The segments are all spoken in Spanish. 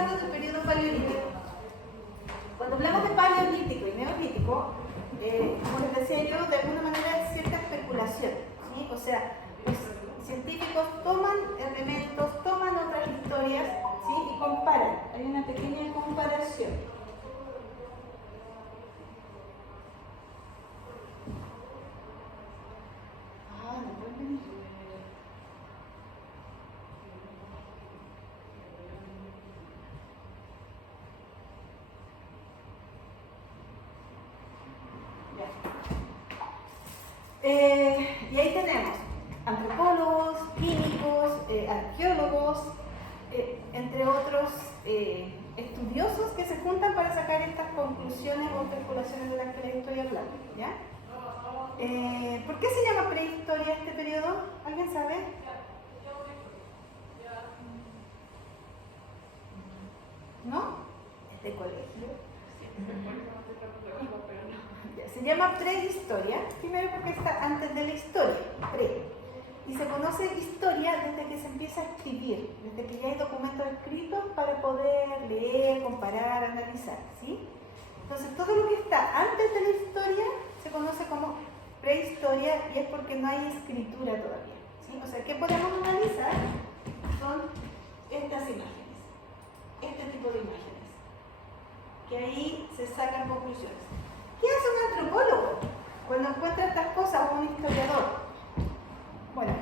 hablando del periodo paleolítico. Cuando hablamos de paleolítico y neolítico, como les decía yo, de alguna manera hay cierta especulación, ¿sí? O sea, los científicos toman elementos, toman otras historias, ¿sí? Y comparan. Hay una pequeña comparación. No pueden venir. Y ahí tenemos antropólogos, químicos, arqueólogos, entre otros estudiosos que se juntan para sacar estas conclusiones o especulaciones de las que les estoy hablando, ¿ya? ¿Por qué se llama prehistoria este periodo? ¿Alguien sabe? ¿No? Es de colegio. Se llama prehistoria, primero porque está antes de la historia, pre. Y se conoce historia desde que se empieza a escribir, desde que ya hay documentos escritos para poder leer, comparar, analizar, ¿sí? Entonces todo lo que está antes de la historia se conoce como prehistoria y es porque no hay escritura todavía, ¿sí? O sea, ¿qué podemos analizar? Son estas imágenes, este tipo de imágenes, que ahí se sacan conclusiones. ¿Qué hace un antropólogo cuando encuentra estas cosas o un historiador? Bueno,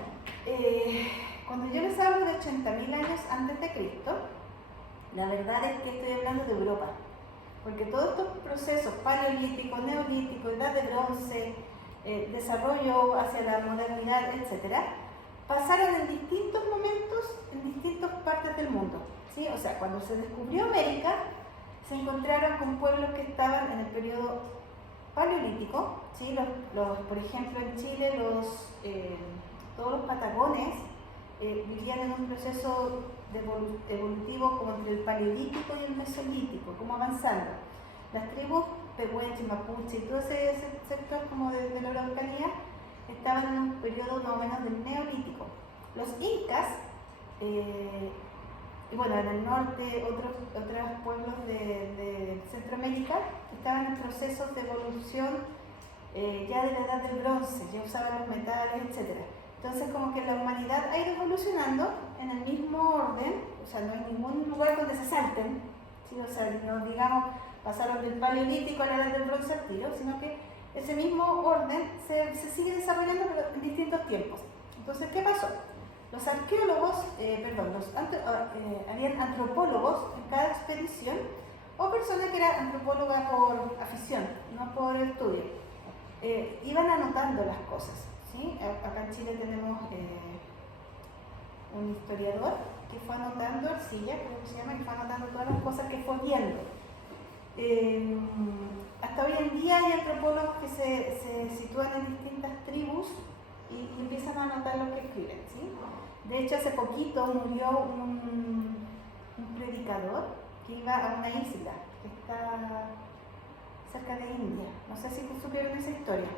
cuando yo les hablo de 80.000 años antes de Cristo, la verdad es que estoy hablando de Europa, porque todos estos procesos paleolítico, neolítico, edad de bronce, desarrollo hacia la modernidad, etc., pasaron en distintos momentos en distintas partes del mundo, ¿sí? O sea, cuando se descubrió América, se encontraron con pueblos que estaban en el periodo paleolítico, ¿sí? Por ejemplo, en Chile todos los patagones vivían en un proceso evolutivo como entre el paleolítico y el mesolítico, como avanzando. Las tribus pehuenche, mapuche y todo ese sector como de la Araucanía estaban en un periodo más o menos del neolítico. Los incas, y bueno, en el norte, otros pueblos de Centroamérica estaban en procesos de evolución ya de la edad del bronce, ya usaban los metales, etc. Entonces, como que la humanidad ha ido evolucionando en el mismo orden, o sea, no hay ningún lugar donde se salten, ¿sí? O sea, no digamos, pasaron del paleolítico a la edad del bronce al tiro, sino que ese mismo orden se sigue desarrollando pero en distintos tiempos. Entonces, ¿qué pasó? Los arqueólogos, habían antropólogos en cada expedición o personas que eran antropólogas por afición, no por estudio. Iban anotando las cosas, ¿sí? Acá en Chile tenemos un historiador que fue anotando, Arcilla, creo que se llama, que fue anotando todas las cosas que fue viendo. Hasta hoy en día hay antropólogos que se sitúan en distintas tribus y empiezan a anotar lo que escriben, ¿sí? De hecho, hace poquito murió un predicador que iba a una isla que está cerca de India. No sé si supieron esa historia.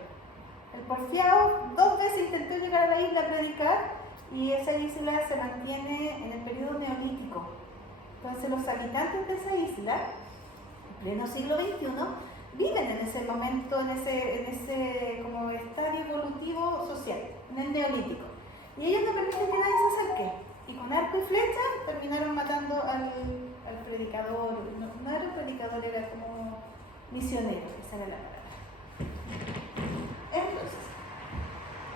El porfiado 2 veces intentó llegar a la isla a predicar y esa isla se mantiene en el periodo neolítico. Entonces los habitantes de esa isla, en pleno siglo XXI, viven en ese momento, en ese como estadio evolutivo social, en el neolítico. Y ellos no permiten que nadie se acerque. Y con arco y flecha terminaron matando al predicador. No era un predicador, era como misionero, esa era la palabra. Entonces,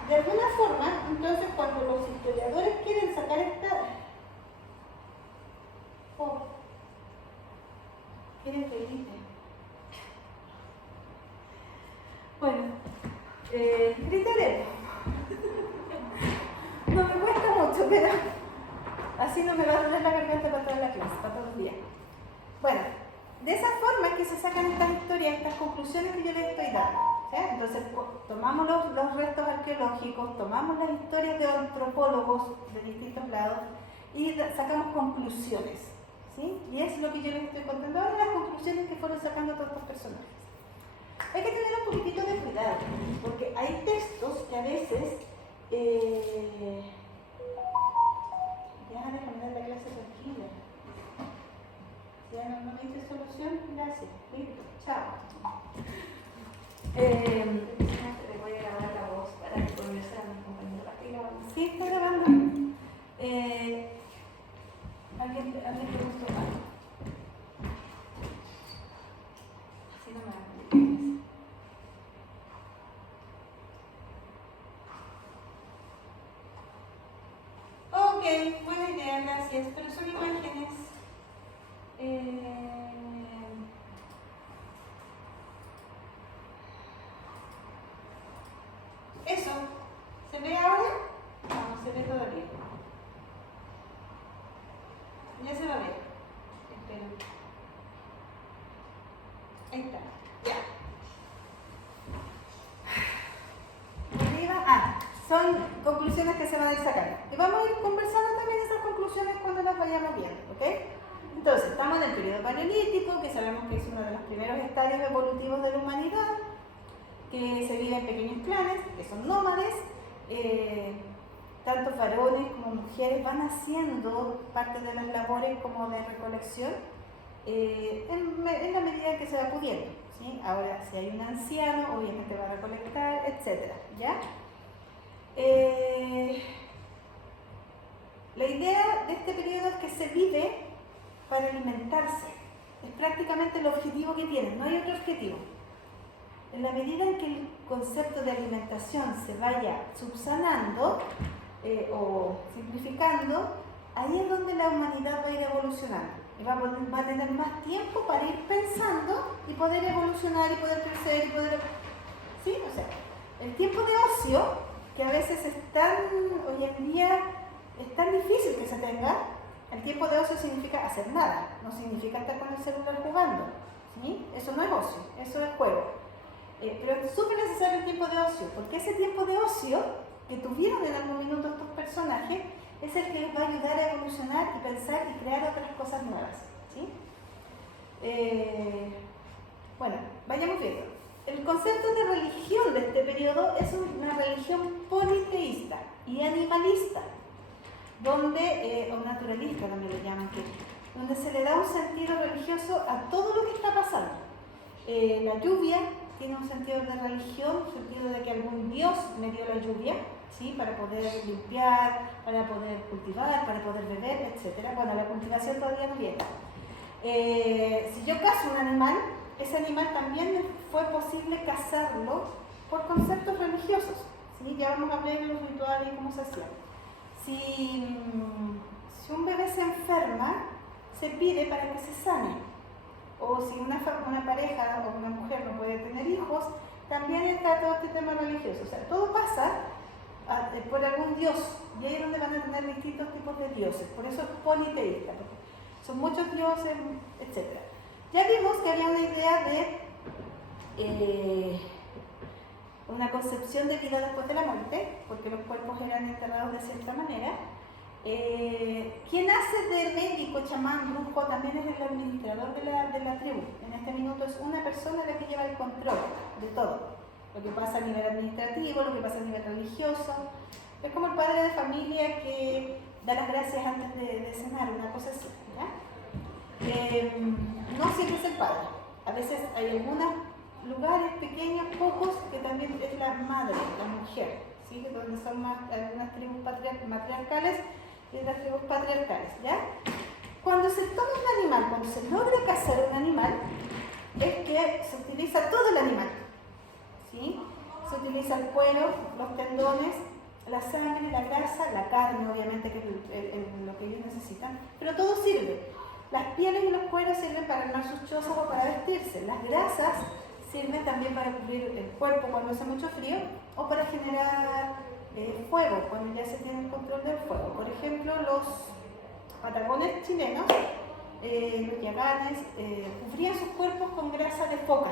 de alguna forma, entonces cuando los historiadores quieren sacar quieren que grite. Bueno, gritaré. No me cuesta mucho, pero así no me va a doler la garganta para toda la clase, para todo el día. Bueno, de esa forma es que se sacan estas historias, estas conclusiones que yo les estoy dando, ¿sí? Entonces, tomamos los restos arqueológicos, tomamos las historias de antropólogos de distintos lados y sacamos conclusiones, ¿sí? Y es lo que yo les estoy contando ahora, las conclusiones que fueron sacando todos estos personajes. Hay que tener un poquitito de cuidado, porque hay textos que a veces ya déjame dar la clase tranquila. conclusión, gracias. Listo, chao. Le voy a grabar la voz para que converse a mis compañeros. Sí, está grabando. ¿Alguien preguntó algo? Así no me van a complicar. Ok, buena idea, gracias. Pero son imágenes. Eso. ¿Se ve ahora? No, no se ve todavía. Ya se va a ver. Espero. Ahí está. Ya. Arriba. Son conclusiones que se van a ir sacando. Y vamos a ir conversando también esas conclusiones cuando las vayamos viendo, ¿ok? Entonces, estamos en el periodo paleolítico, que sabemos que es uno de los primeros estadios evolutivos de la humanidad, que se vive en pequeños clanes, que son nómades, tanto varones como mujeres van haciendo parte de las labores como de recolección en la medida que se va pudiendo, ¿sí? Ahora, si hay un anciano, obviamente va a recolectar, etc. ¿Ya? La idea de este periodo es que se vive para alimentarse. Es prácticamente el objetivo que tienen, no hay otro objetivo. En la medida en que el concepto de alimentación se vaya subsanando o simplificando, ahí es donde la humanidad va a ir evolucionando. Y va a tener más tiempo para ir pensando y poder evolucionar y poder crecer y poder... ¿Sí? O sea, el tiempo de ocio, que a veces hoy en día es tan difícil que se tenga, el tiempo de ocio significa hacer nada, no significa estar con el celular jugando, ¿sí? Eso no es ocio, eso es juego. Pero es súper necesario el tiempo de ocio, porque ese tiempo de ocio que tuvieron en algún minuto estos personajes es el que les va a ayudar a evolucionar y pensar y crear otras cosas nuevas, ¿sí? Bueno, vayamos viendo. El concepto de religión de este periodo es una religión politeísta y animalista, donde, o naturalista también le llaman, donde se le da un sentido religioso a todo lo que está pasando. La lluvia tiene un sentido de religión, un sentido de que algún dios me dio la lluvia, ¿sí? Para poder limpiar, para poder cultivar, para poder beber, etc. Bueno, la cultivación todavía no viene. Si yo cazo un animal, ese animal también fue posible cazarlo por conceptos religiosos, ¿sí? Ya vamos a ver los rituales y cómo se hacía. Si un bebé se enferma, se pide para que se sane. O si una pareja o una mujer no puede tener hijos, también está todo este tema religioso. O sea, todo pasa por algún dios, y ahí es donde van a tener distintos tipos de dioses. Por eso es politeísta, porque son muchos dioses, etc. Ya vimos que había una idea de una concepción de vida después de la muerte, porque los cuerpos eran enterrados de cierta manera. Quien hace de médico, chamán, brujo, también es el administrador de la tribu. En este minuto es una persona la que lleva el control de todo. Lo que pasa a nivel administrativo, lo que pasa a nivel religioso. Es como el padre de familia que da las gracias antes de cenar, una cosa así, ¿ya? No siempre es el padre. A veces hay algunos lugares pequeños, pocos, que también es la madre, la mujer, ¿sí? Donde son más algunas tribus matriarcales y las tribus patriarcales, ¿ya? Cuando se toma un animal, cuando se logra cazar un animal, es que se utiliza todo el animal, ¿sí? Se utiliza el cuero, los tendones, la sangre, la grasa, la carne, obviamente, que es lo que ellos necesitan, pero todo sirve. Las pieles y los cueros sirven para armar sus chozas o para vestirse. Las grasas sirven también para cubrir el cuerpo cuando hace mucho frío o para generar fuego, cuando ya se tiene el control del fuego. Por ejemplo, los patagones chilenos, los yaganes, cubrían sus cuerpos con grasa de foca.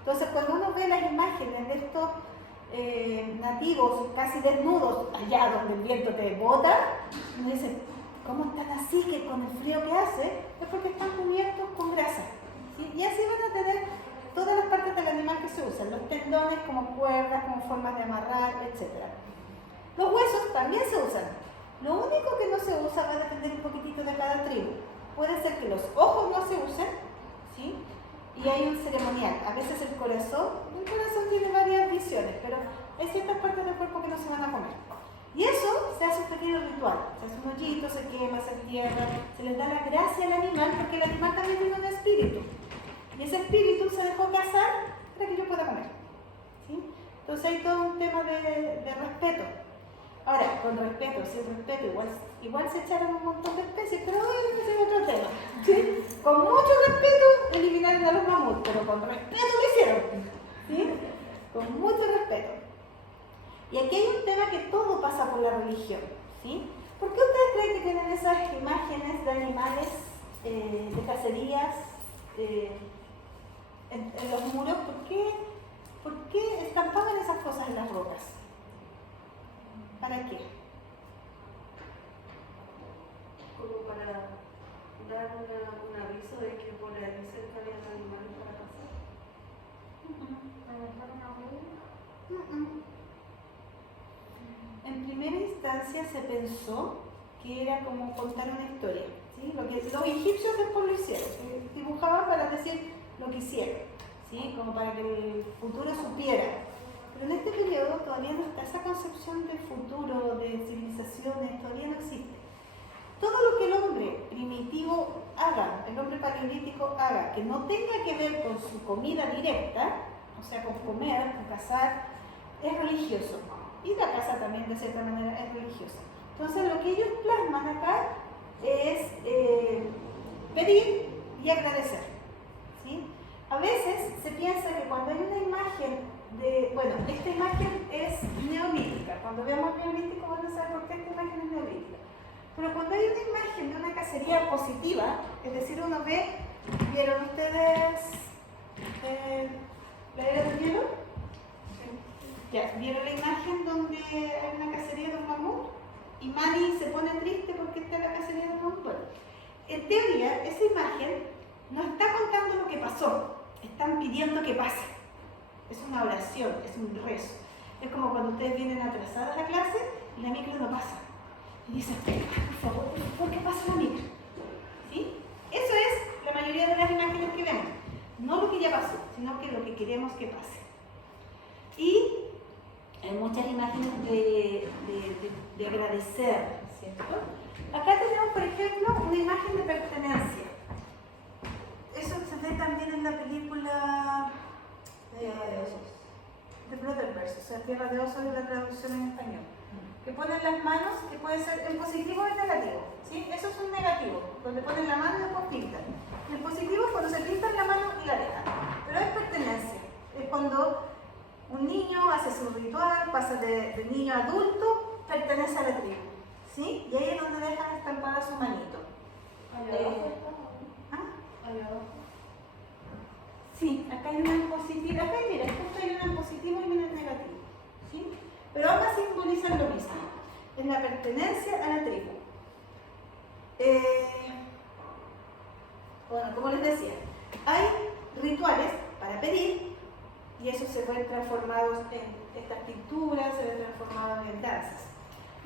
Entonces, cuando uno ve las imágenes de estos nativos casi desnudos, allá donde el viento te bota, uno dice, ¿cómo están así que con el frío que hace? Es porque están cubiertos con grasa, ¿sí? Y así van a tener todas las partes del animal que se usan, los tendones como cuerdas, como formas de amarrar, etc. Los huesos también se usan. Lo único que no se usa va a depender un poquitito de cada tribu. Puede ser que los ojos no se usen, ¿sí? Y hay un ceremonial. A veces el corazón tiene varias visiones, pero hay ciertas partes del cuerpo que no se van a comer. Y eso se hace un pequeño ritual. Se hace un hoyito, se quema, se entierra, se les da la gracia al animal, porque el animal también tiene un espíritu. Y ese espíritu se dejó cazar para que yo pueda comer, ¿sí? Entonces hay todo un tema de respeto. Ahora, con respeto, sin respeto, igual se echaron un montón de especies, pero bueno, ese es otro tema, ¿sí? Con mucho respeto eliminaron a los mamuts, pero con respeto lo hicieron, ¿sí? Con mucho respeto. Y aquí hay un tema que todo pasa por la religión, ¿sí? ¿Por qué ustedes creen que tienen esas imágenes de animales, de cacerías, en los muros? ¿Por qué estampaban esas cosas en las rocas? ¿Para qué? Como para dar un aviso de que por ahí cerca había animales para pasar. ¿Para dejar una huella? En primera instancia se pensó que era como contar una historia, ¿sí? Lo que los egipcios después lo hicieron, dibujaban para decir lo que hicieron, ¿sí? Como para que el futuro supiera. Pero en este periodo todavía no está esa concepción de futuro, de civilizaciones, todavía no existe. Todo lo que el hombre primitivo haga, el hombre paleolítico haga, que no tenga que ver con su comida directa, o sea, con comer, con cazar, es religioso. Y la caza también, de cierta manera, es religiosa. Entonces, lo que ellos plasman acá es pedir y agradecer, ¿sí? A veces se piensa que cuando hay una imagen esta imagen es neolítica. Cuando veamos neolítico van a saber por qué esta imagen es neolítica. Pero cuando hay una imagen de una cacería positiva, es decir, uno ve, ¿vieron ustedes la era del hielo? Ya, ¿vieron la imagen donde hay una cacería de un mamut? Y Manny se pone triste porque está la cacería de un mamut. Bueno, en teoría, esa imagen no está contando lo que pasó, están pidiendo que pase. Es una oración, es un rezo. Es como cuando ustedes vienen atrasadas a clase y la micro no pasa. Y dicen, por favor, ¿por qué pasa la micro? ¿Sí? Eso es la mayoría de las imágenes que vemos. No lo que ya pasó, sino que lo que queremos que pase. Y hay muchas imágenes de agradecer, ¿cierto? Acá tenemos, por ejemplo, una imagen de pertenencia. Eso se ve también en la película de Brotherverse, o sea, Tierra de Osos, es la traducción en español. Que ponen las manos, que puede ser el positivo o el negativo, ¿sí? Eso es un negativo, donde ponen la mano y después pintan. Y el positivo es cuando se pintan la mano y la dejan. Pero es pertenencia, es cuando un niño hace su ritual, pasa de niño a adulto, pertenece a la tribu, ¿sí? Y ahí es donde dejan estampada su manito. Sí, acá hay una en positivo, acá mira, justo hay una en positivo y una en negativo, ¿sí? Pero ambas simbolizan lo mismo, es la pertenencia a la tribu. Bueno, como les decía, hay rituales para pedir y esos se ven transformados en estas pinturas, se ven transformados en danzas.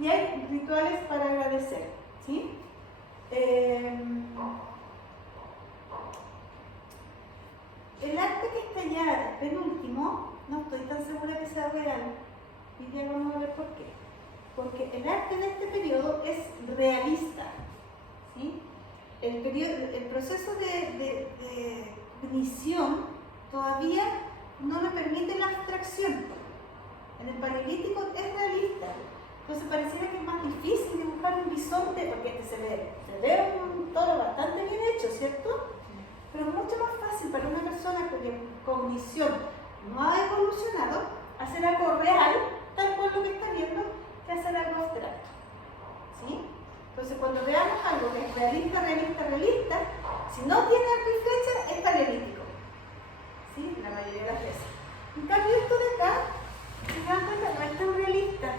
Y hay rituales para agradecer, ¿sí? El arte que está ya penúltimo, no estoy tan segura que sea real. Y ya vamos a ver por qué. Porque el arte de este periodo es realista, ¿sí? El proceso de cognición todavía no me permite la abstracción. En el paleolítico es realista. Entonces pareciera que es más difícil dibujar un bisonte, porque se ve un toro bastante bien hecho, ¿cierto? Pero es mucho más fácil para una persona cuya cognición no ha evolucionado hacer algo real, tal cual lo que está viendo, que hacer algo abstracto, ¿sí? Entonces cuando veamos algo que es realista, si no tiene arco y flecha, es paleolítico, ¿sí? La mayoría de las veces. En cambio esto de acá, si se dan cuenta, no es tan realista,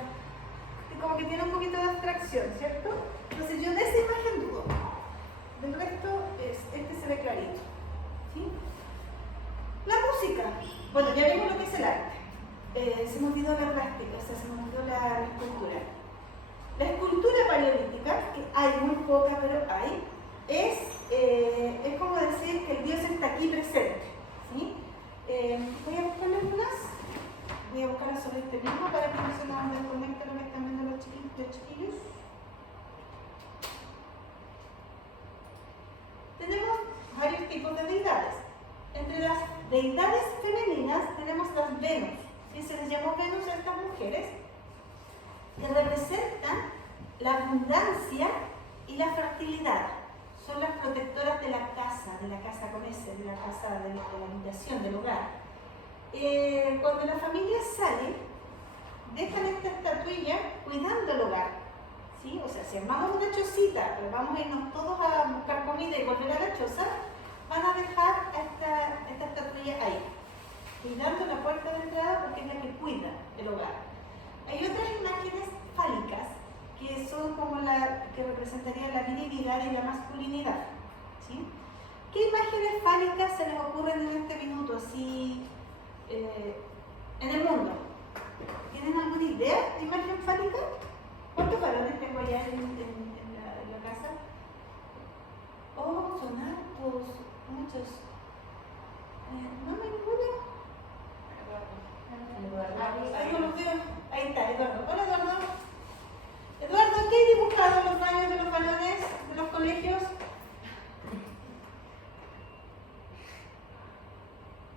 como que tiene un poquito de abstracción, ¿cierto? Entonces yo de esa imagen dudo. Del resto, este se ve clarito, ¿sí? La música. Bueno, ya vimos lo que es el arte. Se me olvidó la plástica, o sea, se me olvidó la escultura. La escultura paleolítica, que hay muy poca, pero hay, es como decir que el Dios está aquí tipos de deidades. Entre las deidades femeninas tenemos las Venus, ¿sí? Se les llamó Venus a estas mujeres, que representan la abundancia y la fertilidad. Son las protectoras de la casa con S, de la casa, de la habitación, del hogar. Cuando la familia sale, dejan esta estatuilla cuidando el hogar, ¿sí? O sea, si armamos una chocita, pero vamos a irnos todos a buscar comida y volver a la choza, van a dejar esta estatuilla ahí, cuidando la puerta de entrada porque es la que cuida el hogar. Hay otras imágenes fálicas que son como la que representarían la virilidad y la masculinidad, ¿sí? ¿Qué imágenes fálicas se les ocurren en este minuto, así, en el mundo? ¿Tienen alguna idea de imagen fálica? ¿Cuántos varones tengo allá en la casa? Oh, son hartos, muchos. ¿No me ninguno? Ahí no los veo. Ahí está, Eduardo. Hola, Eduardo. Eduardo, ¿qué hay dibujado en los baños de los balones de los colegios?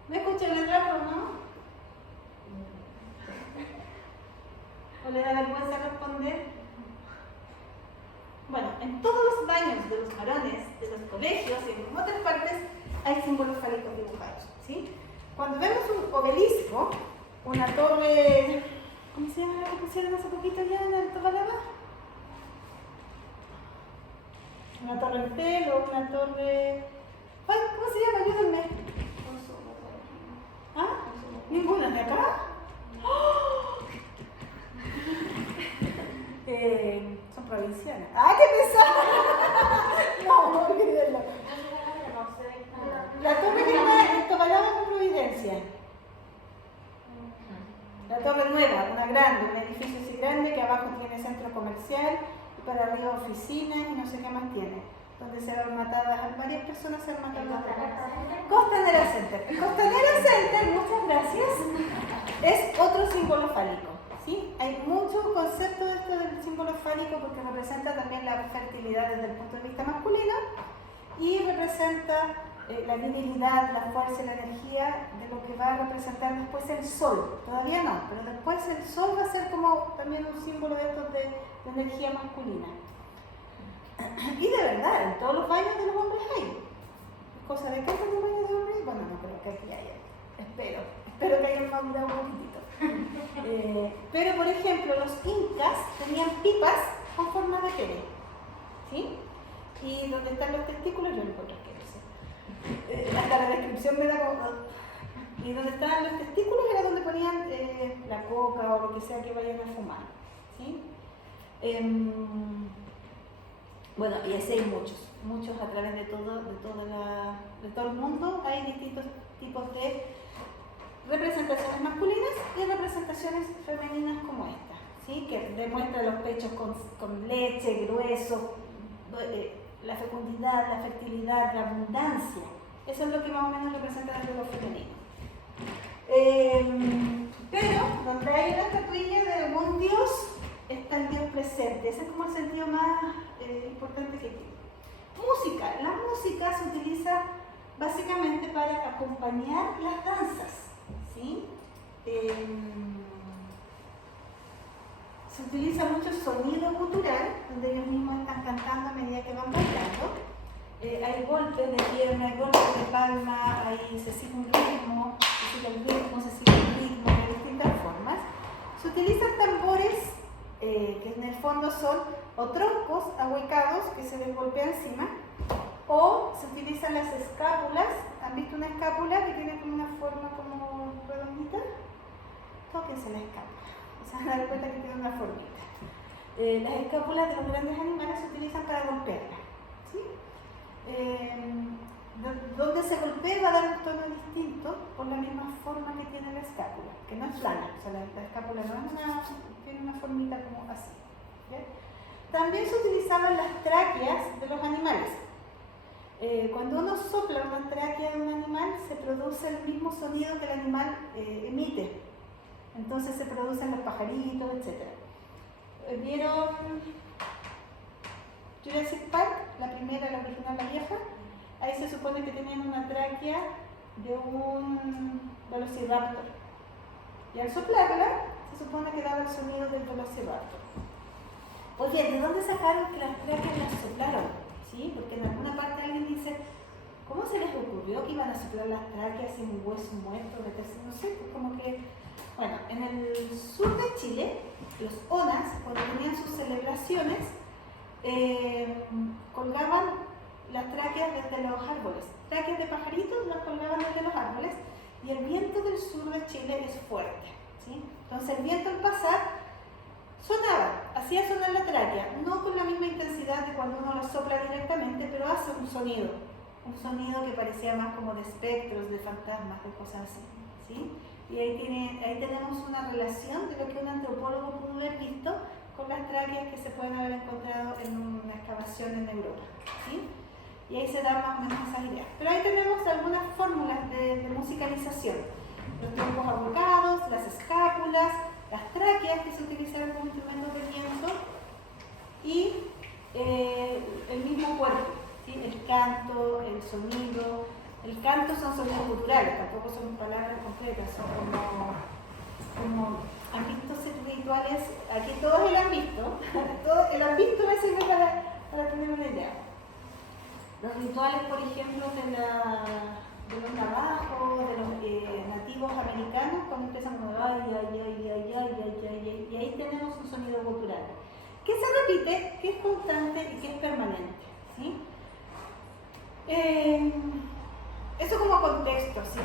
¿Me escucha el Eduardo, no? ¿O le da vergüenza responder? Bueno, en todos los baños de los varones, de los colegios y en otras partes hay símbolos fálicos dibujados, ¿sí? Cuando vemos un obelisco, una torre, ¿cómo se llama la que pusieron hace poquito ya en Alto Balaba? Una torre en pelo, una torre... ¿Cómo se llama? Ayúdenme. ¿Ah? ¿Ninguna de acá? ¡Oh! Son provincianas. ¡Ah, qué pesada! No, olvídenlo. La torre que está en Tobalaba con Providencia. La torre nueva, una grande, un edificio así grande que abajo tiene centro comercial y para arriba oficinas y no sé qué más tiene. Donde se han matado, varias personas se han matado. Costanera Center. El Costanera Center, muchas gracias, es otro símbolo fálico. ¿Sí? Hay mucho concepto de esto del símbolo fálico porque representa también la fertilidad desde el punto de vista masculino y representa la virilidad, la fuerza y la energía de lo que va a representar después el sol. Todavía no, pero después el sol va a ser como también un símbolo de estos de energía masculina. Y de verdad, en todos los baños de los hombres hay. Cosa de que hay en los baños de hombres, bueno, no creo que aquí haya. Espero que hayan madurado un poquitito. Pero por ejemplo, los incas tenían pipas con forma de pene, ¿sí? Y donde están los testículos, yo no encuentro que hasta la descripción me da como... Y donde estaban los testículos era donde ponían la coca o lo que sea que vayan a fumar, ¿sí? Bueno, y así hay muchos a través de todo el mundo. Hay distintos tipos de representaciones masculinas y representaciones femeninas como esta, ¿sí? Que demuestra los pechos con leche, grueso, la fecundidad, la fertilidad, la abundancia. Eso es lo que más o menos representa desde lo femenino. Pero donde hay una estatuilla de algún dios, está el dios presente. Ese es como el sentido más importante que tiene. Música. La música se utiliza básicamente para acompañar las danzas, ¿sí? Se utiliza mucho el sonido gutural, donde ellos mismos están cantando a medida que van bailando. Hay golpes de pierna, hay golpes de palma, se sigue un ritmo, se sigue un ritmo de distintas formas. Se utilizan tambores que en el fondo son o troncos ahuecados que se les golpea encima, o se utilizan las escápulas. ¿Han visto una escápula que tiene como una forma como redondita? Tóquense la escápula, se van a dar cuenta que tiene una formita. Las escápulas de los grandes animales se utilizan para golpearla, ¿sí? Donde se golpea va a dar un tono distinto por la misma forma que tiene la escápula, que no es plana, o sea, la escápula no es tiene una formita como así, ¿okay? También se utilizaban las tráqueas de los animales. Cuando uno sopla una tráquea de un animal, se produce el mismo sonido que el animal emite. Entonces se producen los pajaritos, etc. ¿Vieron Jurassic Park? La primera, la original, la vieja. ahí se supone que tenían una tráquea de un velociraptor. Y al soplarla, se supone que daba el sonido del velociraptor. Oye, ¿de dónde sacaron que las tráqueas las soplaron? ¿Sí? Porque en alguna parte alguien dice, ¿cómo se les ocurrió que iban a soplar las tráqueas sin un hueso muerto? No sé, pues como que... Bueno, en el sur de Chile, los ONAS, cuando tenían sus celebraciones, colgaban las tráqueas desde los árboles. Tráqueas de pajaritos las colgaban desde los árboles y el viento del sur de Chile es fuerte, ¿sí? Entonces el viento al pasar sonaba, hacía sonar la tráquea, no con la misma intensidad de cuando uno la sopla directamente, pero hace un sonido que parecía más como de espectros, de fantasmas, de cosas así, ¿sí? Y ahí tenemos una relación de lo que un antropólogo pudo haber visto con las tráqueas que se pueden haber encontrado en una excavación en Europa, ¿sí? Y ahí se dan más o menos esas ideas. Pero ahí tenemos algunas fórmulas de musicalización. Los troncos abocados, las escápulas, las tráqueas que se utilizaron como instrumentos de viento y el mismo cuerpo, ¿sí? El canto, el sonido. El canto son sonidos culturales, tampoco son palabras concretas, son como han visto rituales, aquí todos lo han visto, el han visto me sirve para tener una idea. Los rituales, por ejemplo, de los navajos, de los nativos americanos, cuando empiezan con y ahí tenemos un sonido cultural que se repite, que es constante y que es permanente, ¿sí? Eso como contexto, así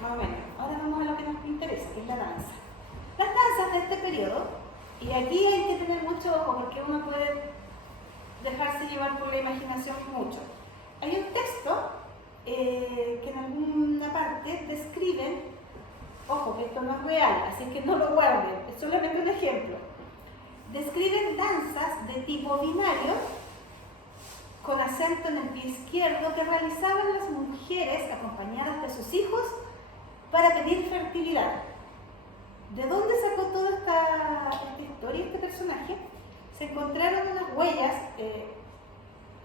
más o menos. Ahora vamos a lo que nos interesa, que es la danza. Las danzas de este periodo, y aquí hay que tener mucho ojo porque uno puede dejarse llevar por la imaginación mucho. Hay un texto que en alguna parte describen, ojo que esto no es real, así que no lo guarden, es solamente un ejemplo. Describen danzas de tipo binario con acento en el pie izquierdo que realizaban las mujeres acompañadas de sus hijos para pedir fertilidad. ¿De dónde sacó toda esta historia, este personaje? Se encontraron unas huellas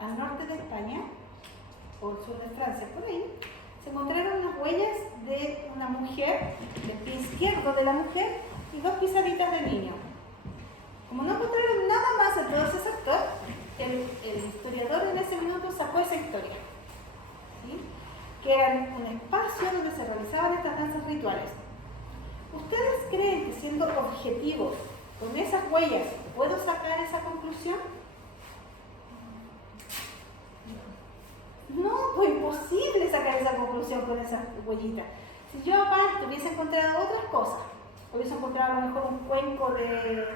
al norte de España, o al sur de Francia, por ahí. Se encontraron unas huellas de una mujer, del pie izquierdo de la mujer, y 2 pisaditas de niño. Como no encontraron nada más en todo ese sector, el historiador en ese minuto sacó esa historia, ¿sí? Que era un espacio donde se realizaban estas danzas rituales. ¿Ustedes creen que siendo objetivos con esas huellas puedo sacar esa conclusión? No, pues imposible sacar esa conclusión con esas huellitas. Si yo aparte hubiese encontrado otras cosas, hubiese encontrado a lo mejor un cuenco de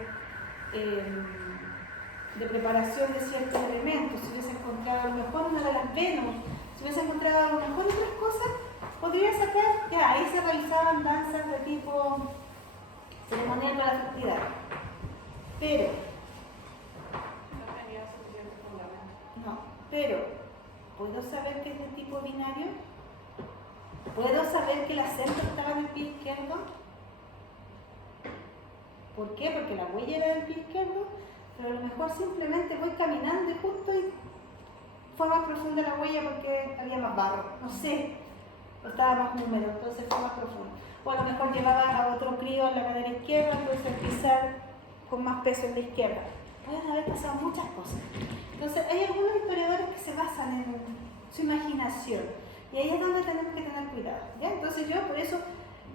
preparación de ciertos elementos, si hubiese encontrado a lo mejor una de las Venus, si hubiese encontrado a lo mejor otras cosas, podría sacar, ya, ahí se realizaban danzas de tipo ceremonial para la fertilidad. Pero, ¿puedo saber que es de tipo binario? ¿Puedo saber que el acento estaba en el pie izquierdo? ¿Por qué? Porque la huella era del pie izquierdo, pero a lo mejor simplemente voy caminando y justo y fue más profunda la huella porque había más barro, no sé, o estaba más húmedo, entonces fue más profundo. O a lo mejor llevaba a otro crío en la cadera izquierda, entonces pisar con más peso en la izquierda. Pueden haber pasado muchas cosas. Entonces hay algunos historiadores que se basan en su imaginación y ahí es donde tenemos que tener cuidado, ¿ya? Entonces yo por eso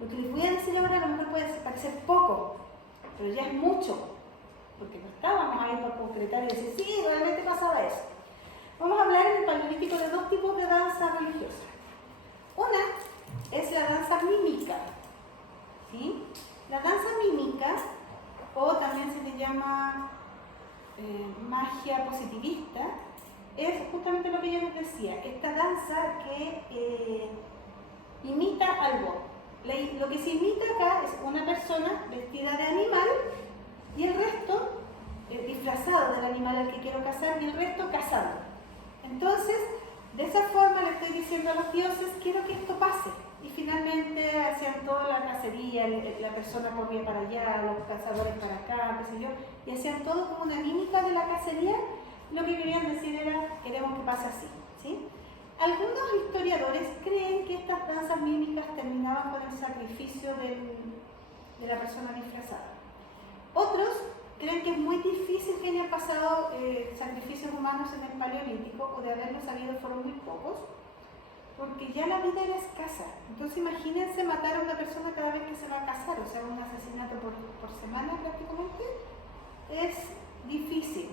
lo que les voy a decir ahora a lo mejor puede parecer poco, pero ya es mucho, porque no estábamos ahí para concretar y decir, sí, realmente pasaba eso. Vamos a hablar en el Paleolítico de 2 tipos de danza religiosa. Una es la danza mímica, ¿sí? La danza mímica, o también se le llama magia positivista, es justamente lo que yo les decía, esta danza que imita algo. Lo que se imita acá es una persona vestida de animal y el resto disfrazado del animal al que quiero cazar y el resto cazando. Entonces, de esa forma le estoy diciendo a los dioses, quiero que esto pase. Y finalmente hacían toda la cacería, la persona corría para allá, los cazadores para acá, qué sé yo, y hacían todo como una mímica de la cacería. Lo que querían decir era, queremos que pase así, ¿sí? Algunos historiadores creen que estas danzas mímicas terminaban con el sacrificio de la persona disfrazada. Otros creen que es muy difícil que hayan pasado sacrificios humanos en el Paleolítico, o de haberlos habido fueron muy pocos, porque ya la vida era escasa. Entonces imagínense matar a una persona cada vez que se va a casar, o sea, un asesinato por semana prácticamente, es difícil.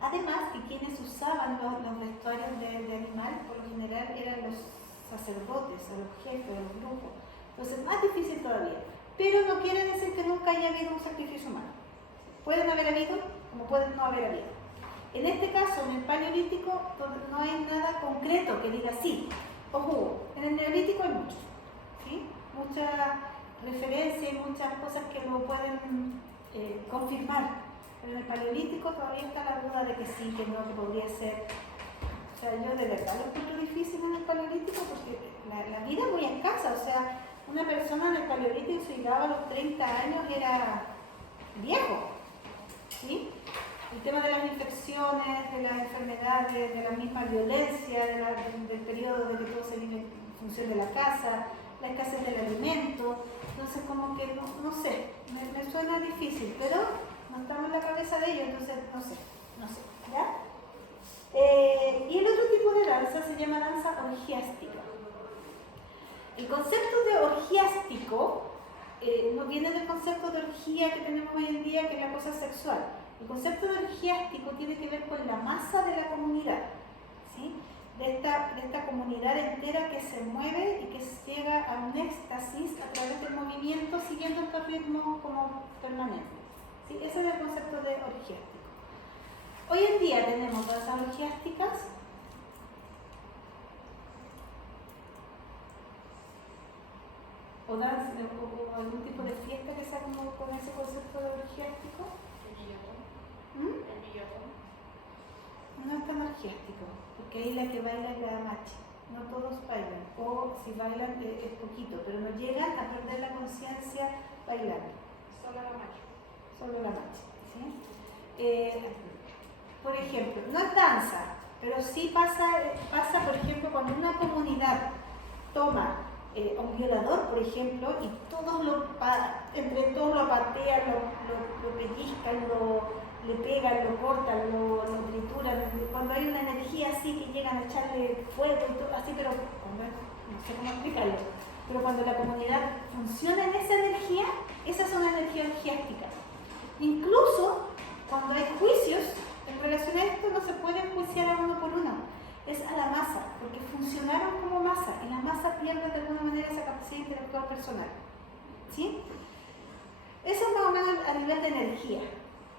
Además que quienes usaban los vestuarios de animal, por lo general eran los sacerdotes, o los jefes, o los grupos. Entonces más difícil todavía. Pero no quiere decir que nunca haya habido un sacrificio humano. Pueden haber habido, como pueden no haber habido. En este caso, en el Paleolítico, no hay nada concreto que diga sí o hubo. En el Neolítico hay mucho, ¿sí? Mucha referencia y muchas cosas que lo pueden confirmar. Pero en el Paleolítico todavía está la duda de que sí, que no, que podría ser. O sea, yo de verdad lo encuentro difícil en el Paleolítico porque la vida es muy escasa. O sea, una persona en el Paleolítico, si llegaba a los 30 años, era viejo, ¿sí? El tema de las infecciones, de las enfermedades, de la misma violencia, del periodo de que todo se vive en función de la casa, la escasez del alimento. Entonces, como que no sé, me suena difícil, pero no estamos en la cabeza de ello, entonces no sé, ¿ya? Y el otro tipo de danza se llama danza orgiástica. El concepto de orgiástico no viene del concepto de orgía que tenemos hoy en día, que es la cosa sexual. El concepto de orgiástico tiene que ver con la masa de la comunidad, ¿sí? De esta comunidad entera que se mueve y que llega a un éxtasis a través del movimiento siguiendo estos ritmos como permanentes, ¿sí? Ese es el concepto de orgiástico. Hoy en día tenemos danzas orgiásticas o algún tipo de fiesta que sea como con ese concepto de orgiástico. No es tan orgiástico, porque ahí la que baila es la machi. No todos bailan, o si bailan es poquito, pero no llegan a perder la conciencia bailando. Solo la macho. Solo la machi, ¿sí? Por ejemplo, no es danza, pero sí pasa, por ejemplo, cuando una comunidad toma a un violador, por ejemplo, y entre todos lo patean, lo pellizcan, le pegan, lo cortan, lo trituran. Cuando hay una energía así que llegan a echarle fuego y todo así, pero no sé cómo explicarlo. Pero cuando la comunidad funciona en esa energía, esa es una energía orgiástica. Incluso cuando hay juicios en relación a esto, no se puede enjuiciar a uno por uno. Es a la masa, porque funcionaron como masa y la masa pierde de alguna manera esa capacidad intelectual personal. ¿Sí? Eso es más o menos a nivel de energía,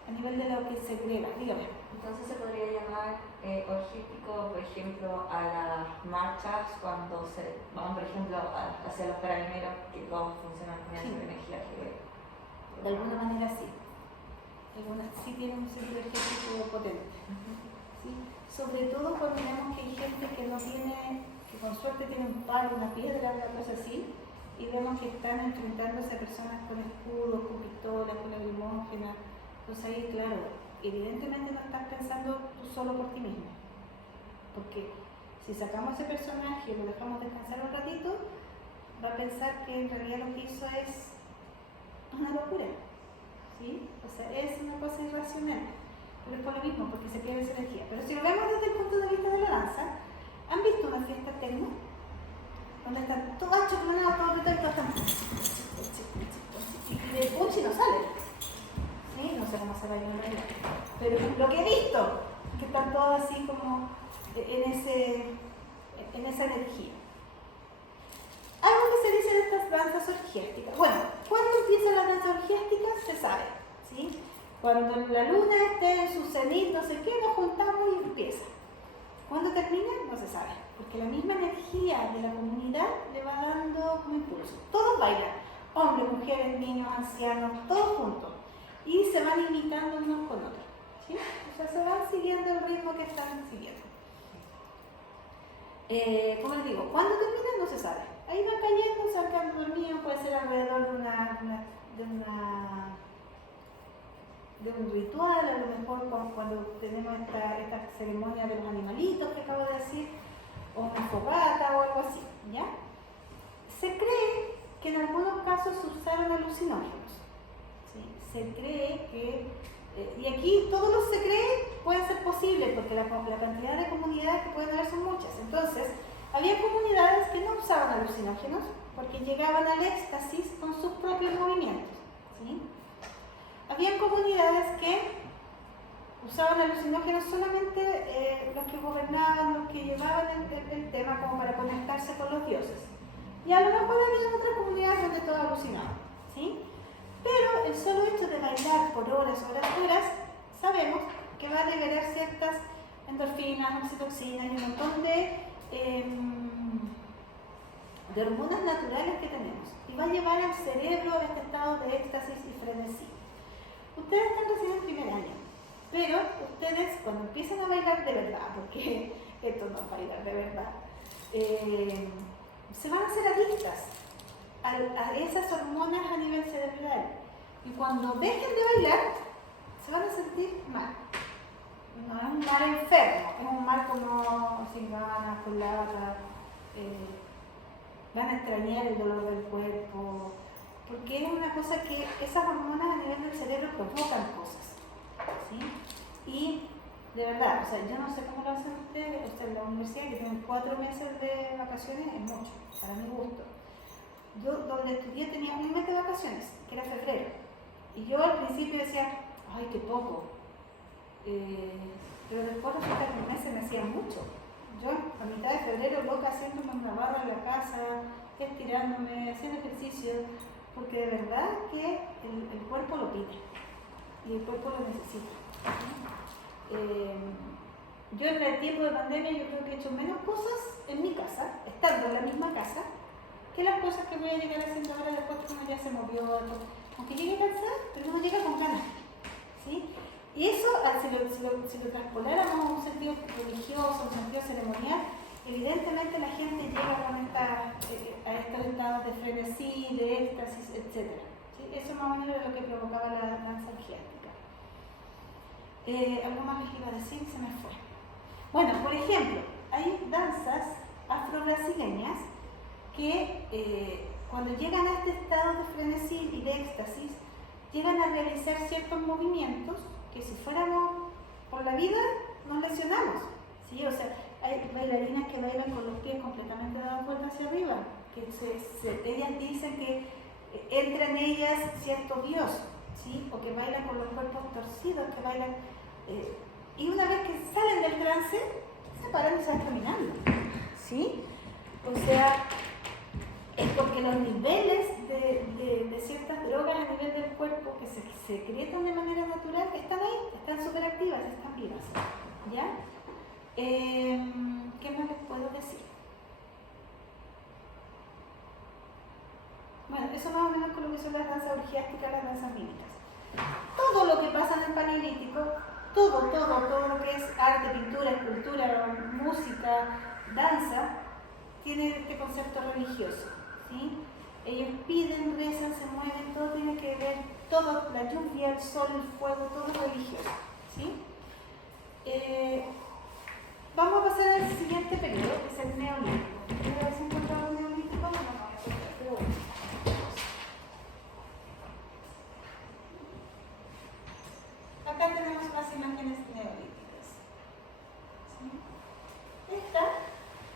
a nivel de lo que se crea. Dígame. Entonces se podría llamar orgístico, por ejemplo, a las marchas cuando se van, por ejemplo, hacia los carabineros, que todos funcionan con esa energía que... De alguna manera sí. Algunas sí tienen un sentido energético potente. ¿Sí? Sobre todo cuando vemos que hay gente que no tiene, que con suerte tiene un palo, una piedra, una cosa así, y vemos que están enfrentándose a personas con escudos, con pistolas, con lacrimógenas. Entonces ahí, claro, evidentemente no estás pensando tú solo por ti mismo. Porque si sacamos ese personaje y lo dejamos descansar un ratito, va a pensar que en realidad lo que hizo es una locura. ¿Sí? O sea, es una cosa irracional. Pero es por lo mismo, porque se pierde esa energía. Pero si lo vemos desde el punto de vista de la danza, ¿han visto una fiesta tecno? Donde están todas chocoladas, todos apretados y todos están... Y del punchi no sale. ¿Sí? No sé cómo se baila en realidad. Pero lo que he visto, que están todos así como en esa energía. Algo que se dice de estas danzas orgiásticas. Bueno, ¿cuándo empiezan las danzas orgiásticas? Se sabe, ¿sí? Cuando la luna esté en su cenit, no sé qué, nos juntamos y empieza. ¿Cuándo termina? No se sabe, porque la misma energía de la comunidad le va dando como impulso. Todos bailan, hombres, mujeres, niños, ancianos, todos juntos. Y se van imitando unos con otros, ¿sí? O sea, se van siguiendo el ritmo que están siguiendo. Como les digo, ¿cuándo termina? No se sabe. Ahí va cayendo, se van quedando dormidos, puede ser alrededor de un ritual, a lo mejor cuando tenemos esta ceremonia de los animalitos que acabo de decir, casos se usaron alucinógenos. ¿Sí? Se cree que, y aquí todos los se cree pueden ser posibles porque la cantidad de comunidades que pueden haber son muchas. Entonces, había comunidades que no usaban alucinógenos porque llegaban al éxtasis con sus propios movimientos. ¿Sí? Había comunidades que usaban alucinógenos solamente los que gobernaban, los que llevaban el tema como para conectarse con los dioses. Y a lo mejor había otras comunidades donde todo alucinaba. ¿Sí? Pero el solo hecho de bailar por horas, sabemos que va a liberar ciertas endorfinas, oxitocinas y un montón de hormonas naturales que tenemos. Y va a llevar al cerebro a este estado de éxtasis y frenesí. Ustedes están recién en primer año, pero ustedes cuando empiezan a bailar de verdad, porque esto no es bailar de verdad, se van a hacer adictas a esas hormonas a nivel cerebral. Y cuando dejen de bailar, se van a sentir mal. No es un mal enfermo, es un mal como sin ganas, con lata, van a extrañar el dolor del cuerpo, porque es una cosa que esas hormonas a nivel del cerebro provocan cosas. ¿Sí? Y de verdad, o sea, yo no sé cómo lo hacen ustedes, o sea, en la universidad que tienen 4 meses de vacaciones es mucho, para mi gusto. Yo donde estudié tenía un mes de vacaciones, que era febrero, y yo al principio decía, ay, qué poco, pero después resulta que un mes se me hacía mucho. Yo a mitad de febrero loca haciéndome una barra en la casa, estirándome, haciendo ejercicio, porque de verdad que el cuerpo lo pide y el cuerpo lo necesita. Yo en el tiempo de pandemia yo creo que he hecho menos cosas en mi casa, estando en la misma casa, que las cosas que voy a llegar haciendo ahora después que uno ya se movió, aunque llegue cansado, pero uno llega con ganas. ¿Sí? Y eso, si lo traspoláramos a un sentido religioso, a un sentido ceremonial, evidentemente la gente llega con a estos estados de frenesí, de éxtasis, etc. ¿Sí? Eso más o menos es lo que provocaba la danza orgiástica. Algo más les iba a decir, se me fue. Bueno, por ejemplo, hay danzas afro-brasileñas que cuando llegan a este estado de frenesí y de éxtasis, llegan a realizar ciertos movimientos que si fuéramos por la vida nos lesionamos. ¿Sí? O sea, hay bailarinas que bailan con los pies completamente dados vuelta hacia arriba, que ellas dicen que entra en ellas cierto dios, ¿sí? O que bailan con los cuerpos torcidos, que bailan, y una vez que salen del trance, se paran y salen caminando. ¿Sí? O sea, es porque los niveles de ciertas drogas a nivel del cuerpo que se secretan de manera natural están ahí, están súper activas, están vivas. ¿Ya? ¿Qué más les puedo decir? Bueno, eso más o menos con lo que son las danzas orgiásticas, las danzas mímicas. Todo lo que pasa en el Paleolítico, todo lo que es arte, pintura, escultura, música, danza, tiene este concepto religioso. ¿Sí? Ellos piden, rezan, se mueven, todo tiene que ver, todo, la lluvia, el sol, el fuego, todo religioso. ¿Sí? Vamos a pasar al siguiente periodo, que es el Neolítico. ¿Has encontrado el Neolítico? No, pero bueno. Acá tenemos unas imágenes neolíticas. ¿Sí? Esta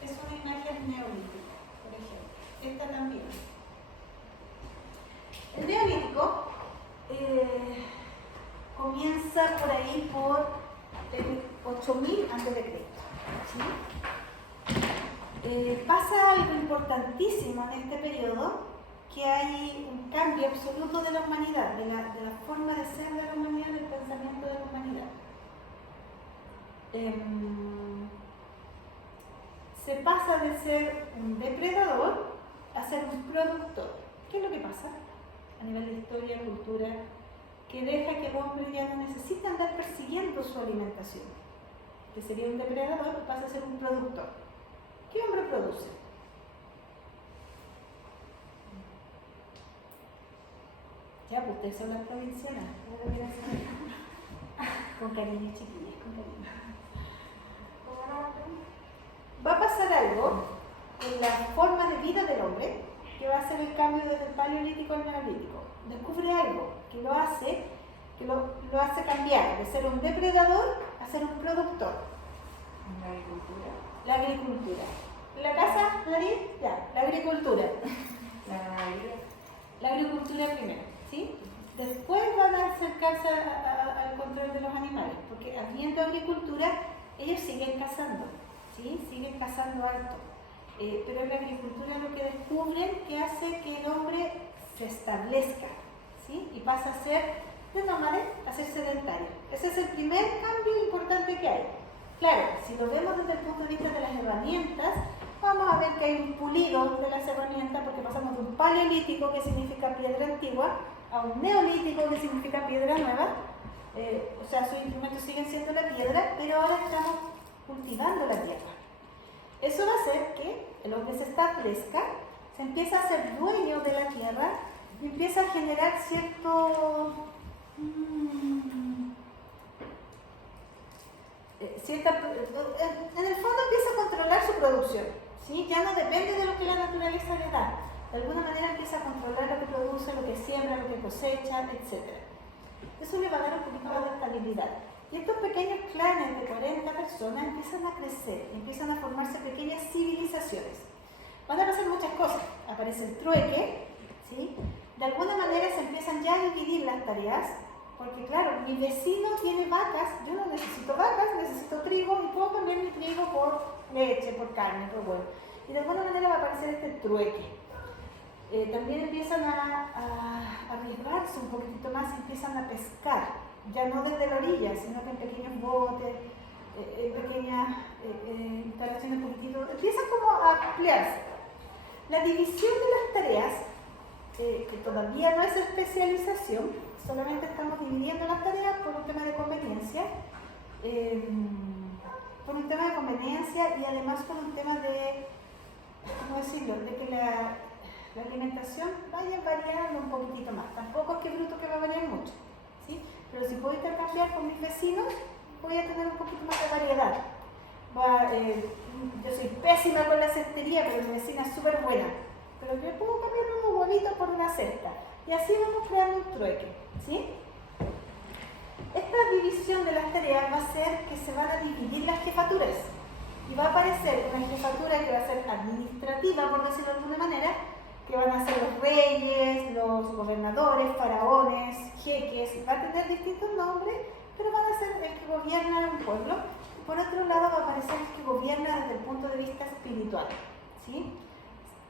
es una imagen neolítica, por ejemplo. Esta también. El Neolítico comienza por ahí por el 8000 a.C. ¿Sí? Pasa algo importantísimo en este periodo, que hay un cambio absoluto de la humanidad, de la forma de ser de la humanidad, del pensamiento de la humanidad. Se pasa de ser un depredador a ser un productor. ¿Qué es lo que pasa a nivel de historia, cultura? Que deja que el hombre ya no necesita andar persiguiendo su alimentación, que sería un depredador, pasa a ser un productor. ¿Qué hombre produce? Ya, pues ustedes son las provincianas. Con cariño, chiquillas, con cariño. Va a pasar algo en la forma de vida del hombre, que va a hacer el cambio desde el paleolítico al neolítico. Descubre algo que lo hace cambiar de ser un depredador a ser un productor. La agricultura. La agricultura. ¿En la casa, María? Ya, la agricultura. La ganadería. La agricultura primero, ¿sí? Después van a acercarse al control de los animales, porque habiendo agricultura, ellos siguen cazando, ¿sí? Siguen cazando harto. Pero en la agricultura lo que descubren que hace que el hombre se establezca, ¿sí? Y pasa a ser de nómade a ser sedentario. Ese es el primer cambio importante que hay. Claro, si lo vemos desde el punto de vista de las herramientas, vamos a ver que hay un pulido de las herramientas porque pasamos de un paleolítico, que significa piedra antigua, a un neolítico, que significa piedra nueva. O sea, sus instrumentos siguen siendo la piedra, pero ahora estamos cultivando la tierra. Eso va a hacer que el hombre se establezca, se empieza a ser dueño de la tierra y empieza a generar cierto... en el fondo empieza a controlar su producción, ¿sí? Ya no depende de lo que la naturaleza le da. De alguna manera empieza a controlar lo que produce, lo que siembra, lo que cosecha, etc. Eso le va a dar un poquito más de estabilidad. Y estos pequeños clanes de 40 personas empiezan a crecer, empiezan a formarse pequeñas civilizaciones. Van a pasar muchas cosas. Aparece el trueque, ¿sí? De alguna manera se empiezan ya a dividir las tareas, porque claro, mi vecino tiene vacas, yo no necesito vacas, necesito trigo y puedo cambiar mi trigo por leche, por carne, por huevo. Y de alguna manera va a aparecer este trueque. También empiezan a arriesgarse un poquitito más y empiezan a pescar, ya no desde la orilla, sino que en pequeños botes, en pequeñas instalaciones un poquitito, empiezan como a ampliarse. La división de las tareas, que todavía no es especialización, solamente estamos dividiendo las tareas por un tema de conveniencia, y además por un tema de, ¿cómo decirlo?, de que la alimentación vaya variando un poquitito más. Tampoco es que bruto que va a variar mucho, ¿sí? Pero si puedo intercambiar con mis vecinos, voy a tener un poquito más de variedad. Yo soy pésima con la cestería, pero mi vecina es súper buena. Pero yo puedo cambiar unos huevitos por una cesta. Y así vamos creando un trueque, ¿sí? Esta división de las tareas va a hacer que se van a dividir las jefaturas. Y va a aparecer una jefatura que va a ser administrativa, por decirlo de alguna manera, que van a ser los reyes, los gobernadores, faraones, jeques, va a tener distintos nombres, pero van a ser el que gobierna un pueblo. Por otro lado va a aparecer el que gobierna desde el punto de vista espiritual, ¿sí?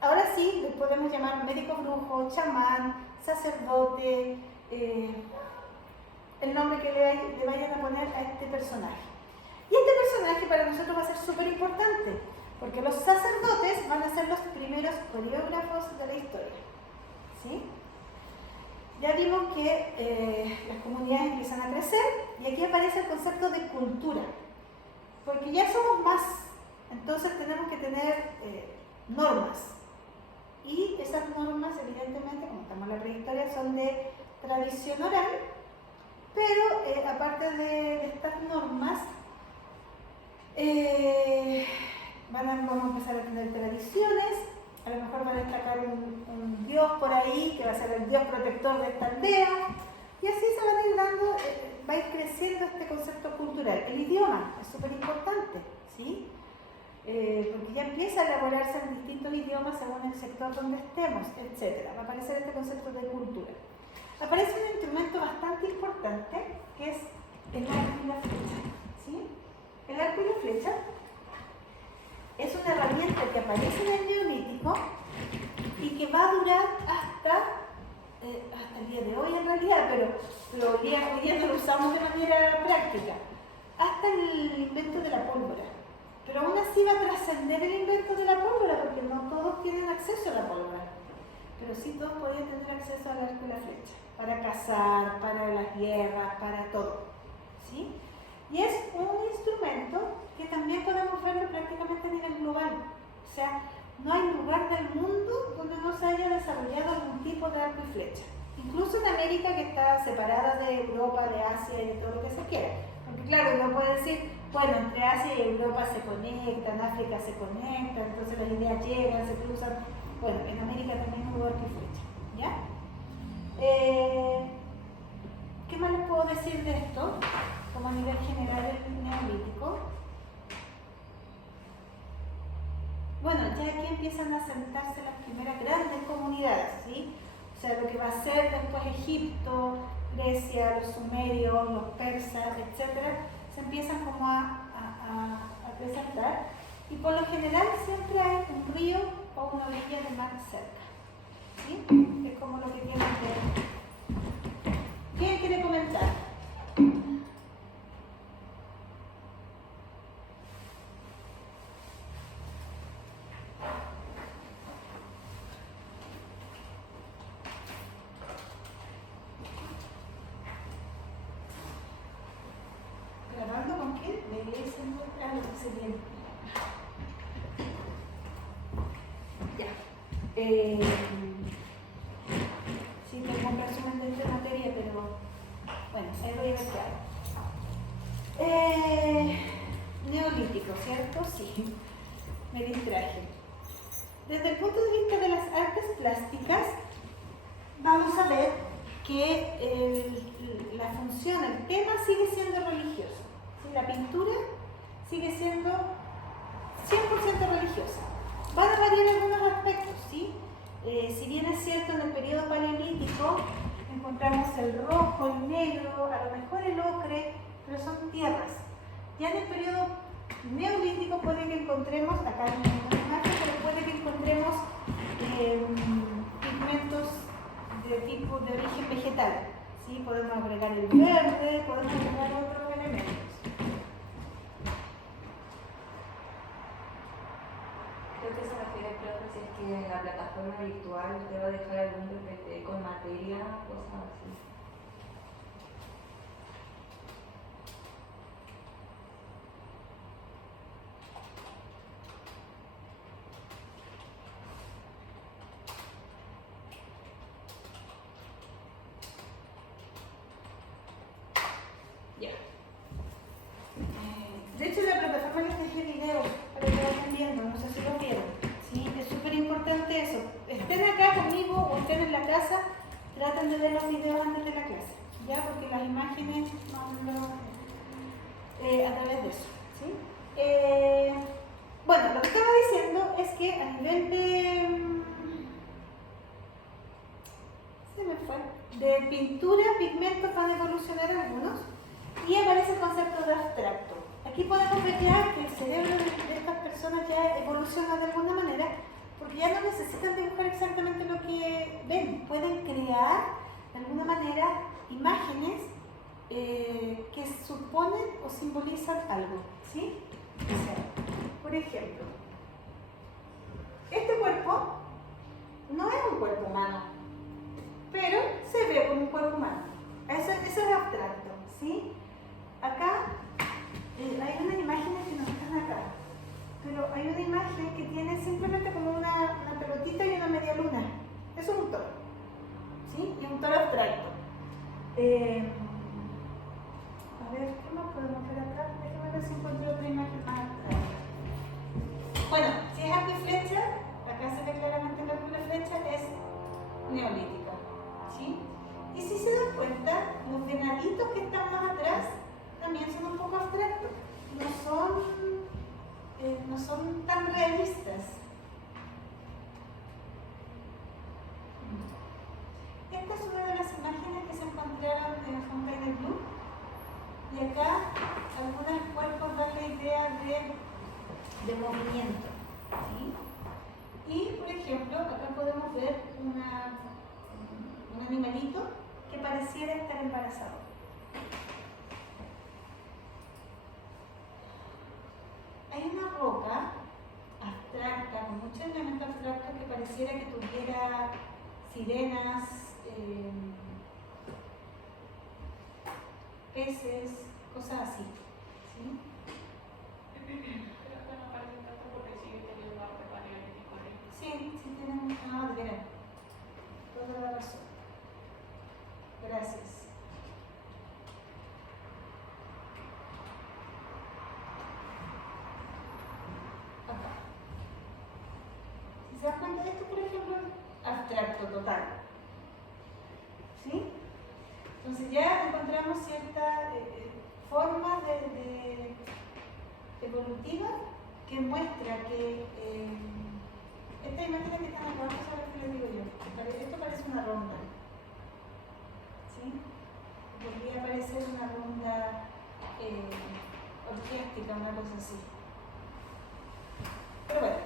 Ahora sí, le podemos llamar médico brujo, chamán, sacerdote, el nombre que le vayan a poner a este personaje. Y este personaje para nosotros va a ser súper importante, porque los sacerdotes van a ser los primeros coreógrafos de la historia, ¿sí? Ya vimos que las comunidades empiezan a crecer y aquí aparece el concepto de cultura, porque ya somos más, entonces tenemos que tener normas. Y esas normas, evidentemente, como estamos en la prehistoria, son de tradición oral, pero aparte de estas normas, vamos a empezar a tener tradiciones, a lo mejor va a destacar un dios por ahí, que va a ser el dios protector de esta aldea, y así se van a ir dando, va a ir creciendo este concepto cultural. El idioma es súper importante, ¿sí? Porque ya empieza a elaborarse en distintos idiomas según el sector donde estemos, etc. Va a aparecer este concepto de cultura. Aparece un instrumento bastante importante que es el arco y la flecha, ¿sí? El arco y la flecha es una herramienta que aparece en el Neolítico y que va a durar hasta el día de hoy en realidad, pero hoy día no lo usamos de manera práctica, hasta el invento de la pólvora. Pero aún así va a trascender el invento de la pólvora, porque no todos tienen acceso a la pólvora. Pero sí todos podían tener acceso al arco y la flecha, para cazar, para las guerras, para todo, ¿sí? Y es un instrumento que también podemos verlo prácticamente a nivel global. O sea, no hay lugar del mundo donde no se haya desarrollado algún tipo de arco y flecha. Incluso en América, que está separada de Europa, de Asia y de todo lo que se quiera. Porque claro, uno puede decir, bueno, entre Asia y Europa se conectan, África se conecta, entonces las ideas llegan, se cruzan. Bueno, en América también hubo arco y flecha, ¿ya? ¿Qué más les puedo decir de esto? Como a nivel general del neolítico. Bueno, ya aquí empiezan a sentarse las primeras grandes comunidades, ¿sí? O sea, lo que va a ser después Egipto, Grecia, los sumerios, los persas, etc., se empiezan como a presentar, y por lo general siempre hay un río o una orilla de mar cerca, ¿sí? Es como lo que tienen de... ¿Quién quiere comentar? ¿Grabando con quién? Me dice algo que se viene. Ya. Sí, tengo un resumen de esta materia, pero bueno, ahí voy a ver qué hago. Neolítico, ¿cierto? Sí, me distraje. Desde el punto de vista de las artes plásticas, vamos a ver que la función, el tema sigue siendo religioso. ¿Sí? La pintura sigue siendo 100% religiosa. Van a variar algunos aspectos, ¿sí? Si bien es cierto, en el periodo paleolítico encontramos el rojo, el negro, a lo mejor el ocre, pero son tierras. Ya en el periodo neolítico puede que encontremos, acá no hay imagen, pero puede que encontremos pigmentos de tipo de origen vegetal, ¿sí? Podemos agregar el verde, podemos agregar otros elementos. Creo que se refiere, profe, si es que en la plataforma virtual usted va a dejar algún PPT con materia, cosas así. Ya. De hecho, en la plataforma les dejé videos para que vayan viendo, no sé si lo vieron. ¿Sí? Es súper importante eso. Estén acá conmigo o estén en la casa, traten de ver los videos antes de la clase, ¿ya? Porque las imágenes no a través de eso, ¿sí? Bueno, lo que estaba diciendo es que a nivel de pintura, pigmentos van a evolucionar algunos y aparece el concepto de abstracto. Aquí podemos ver ya que el cerebro de estas personas ya evoluciona de alguna manera, porque ya no necesitan dibujar exactamente lo que ven, pueden crear de alguna manera imágenes que suponen o simbolizan algo, ¿sí? O sea, por ejemplo, este cuerpo no es un cuerpo humano, pero se ve como un cuerpo humano. Eso es abstracto, ¿sí? Acá hay unas imágenes que no están acá, pero hay una imagen que tiene simplemente como una pelotita y una media luna. Eso es un toro, ¿sí? Y un toro abstracto. A ver, ¿qué más podemos ver acá? Déjame ver si encuentro otra imagen más abstracta. Bueno, si es arco y flecha, acá se ve claramente el arco y la flecha es neolítica, ¿sí? Y si se dan cuenta, los venaditos que están más atrás también son un poco abstractos, no son tan realistas. Esta es una de las imágenes que se encontraron en Fontainebleau, y acá algunos cuerpos dan la idea de movimiento, ¿sí? Y por ejemplo, acá podemos ver un animalito que pareciera estar embarazado. Hay una roca abstracta, con muchos elementos abstractos, que pareciera que tuviera sirenas, peces, cosas así, ¿sí? Pero acá no aparece tanto porque sigue teniendo arte paleolítico, ¿eh? Sí, sí tienen de veras. Toda la razón. Gracias. se dan cuenta, esto por ejemplo es abstracto total. ¿Sí? Entonces ya encontramos ciertas formas evolutivas que muestra que esta imagen que están acá, vamos a ver qué les digo yo. Esto parece una ronda. ¿Sí? Podría parecer una ronda orgiástica, una cosa así. Pero bueno,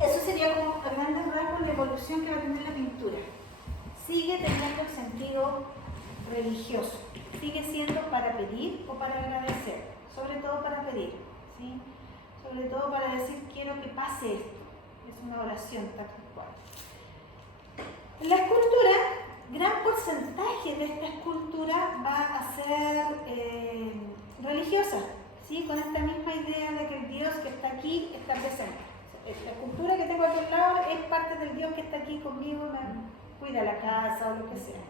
eso sería como a grandes rasgos la evolución que va a tener la pintura. Sigue teniendo el sentido religioso, sigue siendo para pedir o para agradecer, sobre todo para pedir, ¿sí? Sobre todo para decir quiero que pase esto, es una oración tal cual. En la escultura, gran porcentaje de esta escultura va a ser religiosa, ¿sí? Con esta misma idea de que el Dios que está aquí está presente. La escultura que tengo aquí al lado es parte del Dios que está aquí conmigo, me cuida la casa o lo que sea.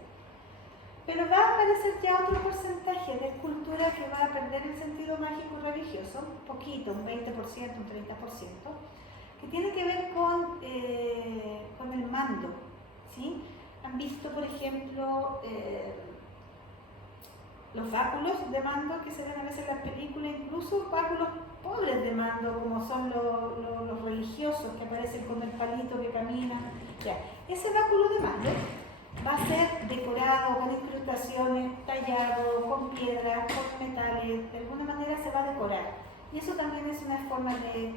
Pero va a aparecer ya otro porcentaje de escultura que va a perder el sentido mágico religioso, un poquito, un 20%, un 30%, que tiene que ver con el mando, ¿sí? Han visto, por ejemplo, los báculos de mando que se ven a veces en las películas, incluso báculos pobres de mando, como son los religiosos que aparecen con el palito que camina. Ya. Ese báculo de mando va a ser decorado con incrustaciones, tallado con piedras, con metales, de alguna manera se va a decorar. Y eso también es una forma de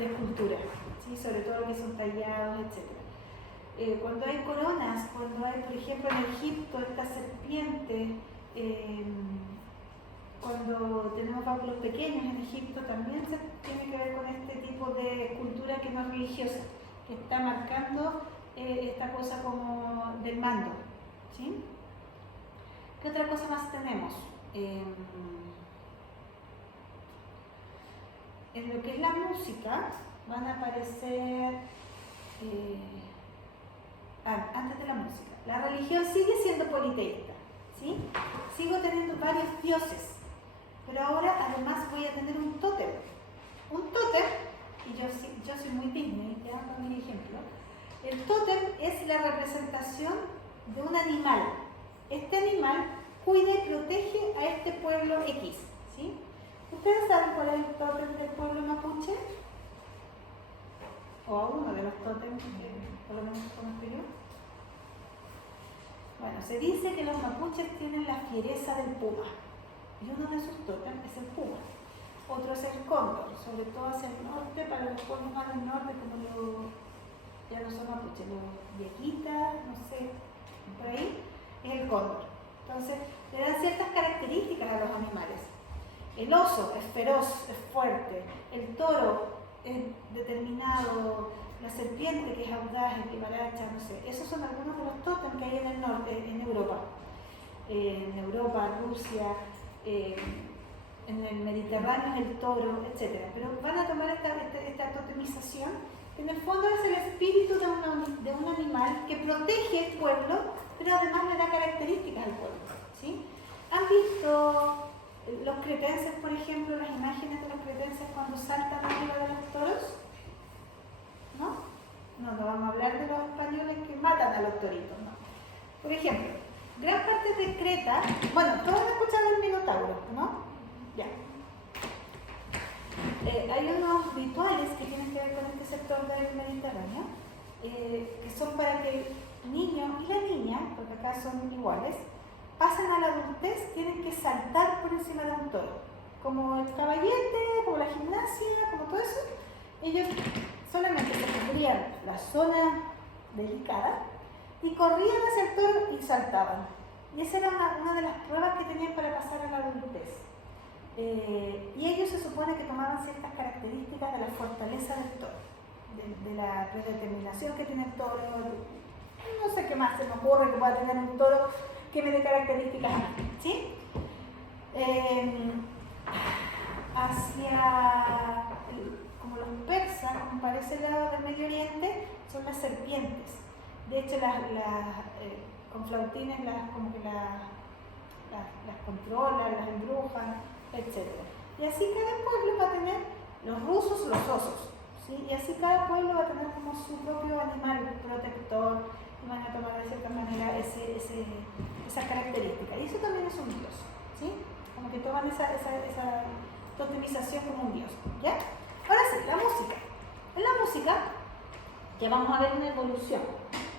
escultura, ¿sí? Sobre todo lo que son tallados, etc. Cuando hay coronas, cuando hay, por ejemplo, en Egipto, esta serpiente, cuando tenemos báculos pequeños en Egipto, también se tiene que ver con este tipo de escultura que no es religiosa, que está marcando esta cosa como del mando, ¿sí? ¿Qué otra cosa más tenemos? En lo que es la música van a aparecer, antes de la música, la religión sigue siendo politeísta, ¿sí? Sigo teniendo varios dioses, pero ahora además voy a tener un tótem. Un tótem, y yo soy muy Disney, ya con mi ejemplo, el tótem es la representación de un animal. Este animal cuida y protege a este pueblo X, ¿sí? ¿Ustedes saben cuál es el tótem del pueblo mapuche? O a uno de los tótems que por lo menos conozco yo. Bueno, se dice que los mapuches tienen la fiereza del puma, y uno de sus tótems es el puma. Otro es el cóndor, sobre todo hacia el norte, para los pueblos más del norte, como ya no son mapuches, los viejitas, no sé, por ahí, es el cóndor. Entonces, le dan ciertas características a los animales. El oso es feroz, es fuerte, el toro es determinado, la serpiente que es audaz, es vivaracha, no sé. Esos son algunos de los tótems que hay en el norte, en Europa. Rusia, en el Mediterráneo es el toro, etc. Pero van a tomar esta totemización, que en el fondo es el espíritu de un animal que protege el pueblo, pero además le da características al pueblo, ¿sí? ¿Han visto los cretenses, por ejemplo, las imágenes de los cretenses cuando saltan arriba de los toros? ¿No? No vamos a hablar de los españoles que matan a los toritos, no. Por ejemplo, gran parte de Creta, bueno, todos han escuchado el Minotauro, ¿no? Ya. Hay unos rituales que tienen que ver con este sector del Mediterráneo, que son para que el niño y la niña, porque acá son iguales, pasen a la adultez, tienen que saltar por encima de un toro. Como el caballete, como la gimnasia, como todo eso, ellos solamente se cubrían la zona delicada y corrían hacia el toro y saltaban. Y esa era una de las pruebas que tenían para pasar a la adultez. Y ellos se supone que tomaban ciertas características de la fortaleza del toro, de la predeterminación que tiene el toro. No sé qué más se me ocurre que pueda tener un toro que me dé características, ¿sí? Como los persas, como para ese lado del Medio Oriente, son las serpientes. De hecho, con flautines como que las controlan, las embrujan, etc. Y así cada pueblo va a tener los rusos los osos, ¿sí? Y así cada pueblo va a tener como su propio animal protector y van a tomar de cierta manera esa característica. Y eso también es un dios, ¿sí? Como que toman esa totemización como un dios, ¿ya? Ahora sí, la música. En la música ya vamos a ver una evolución.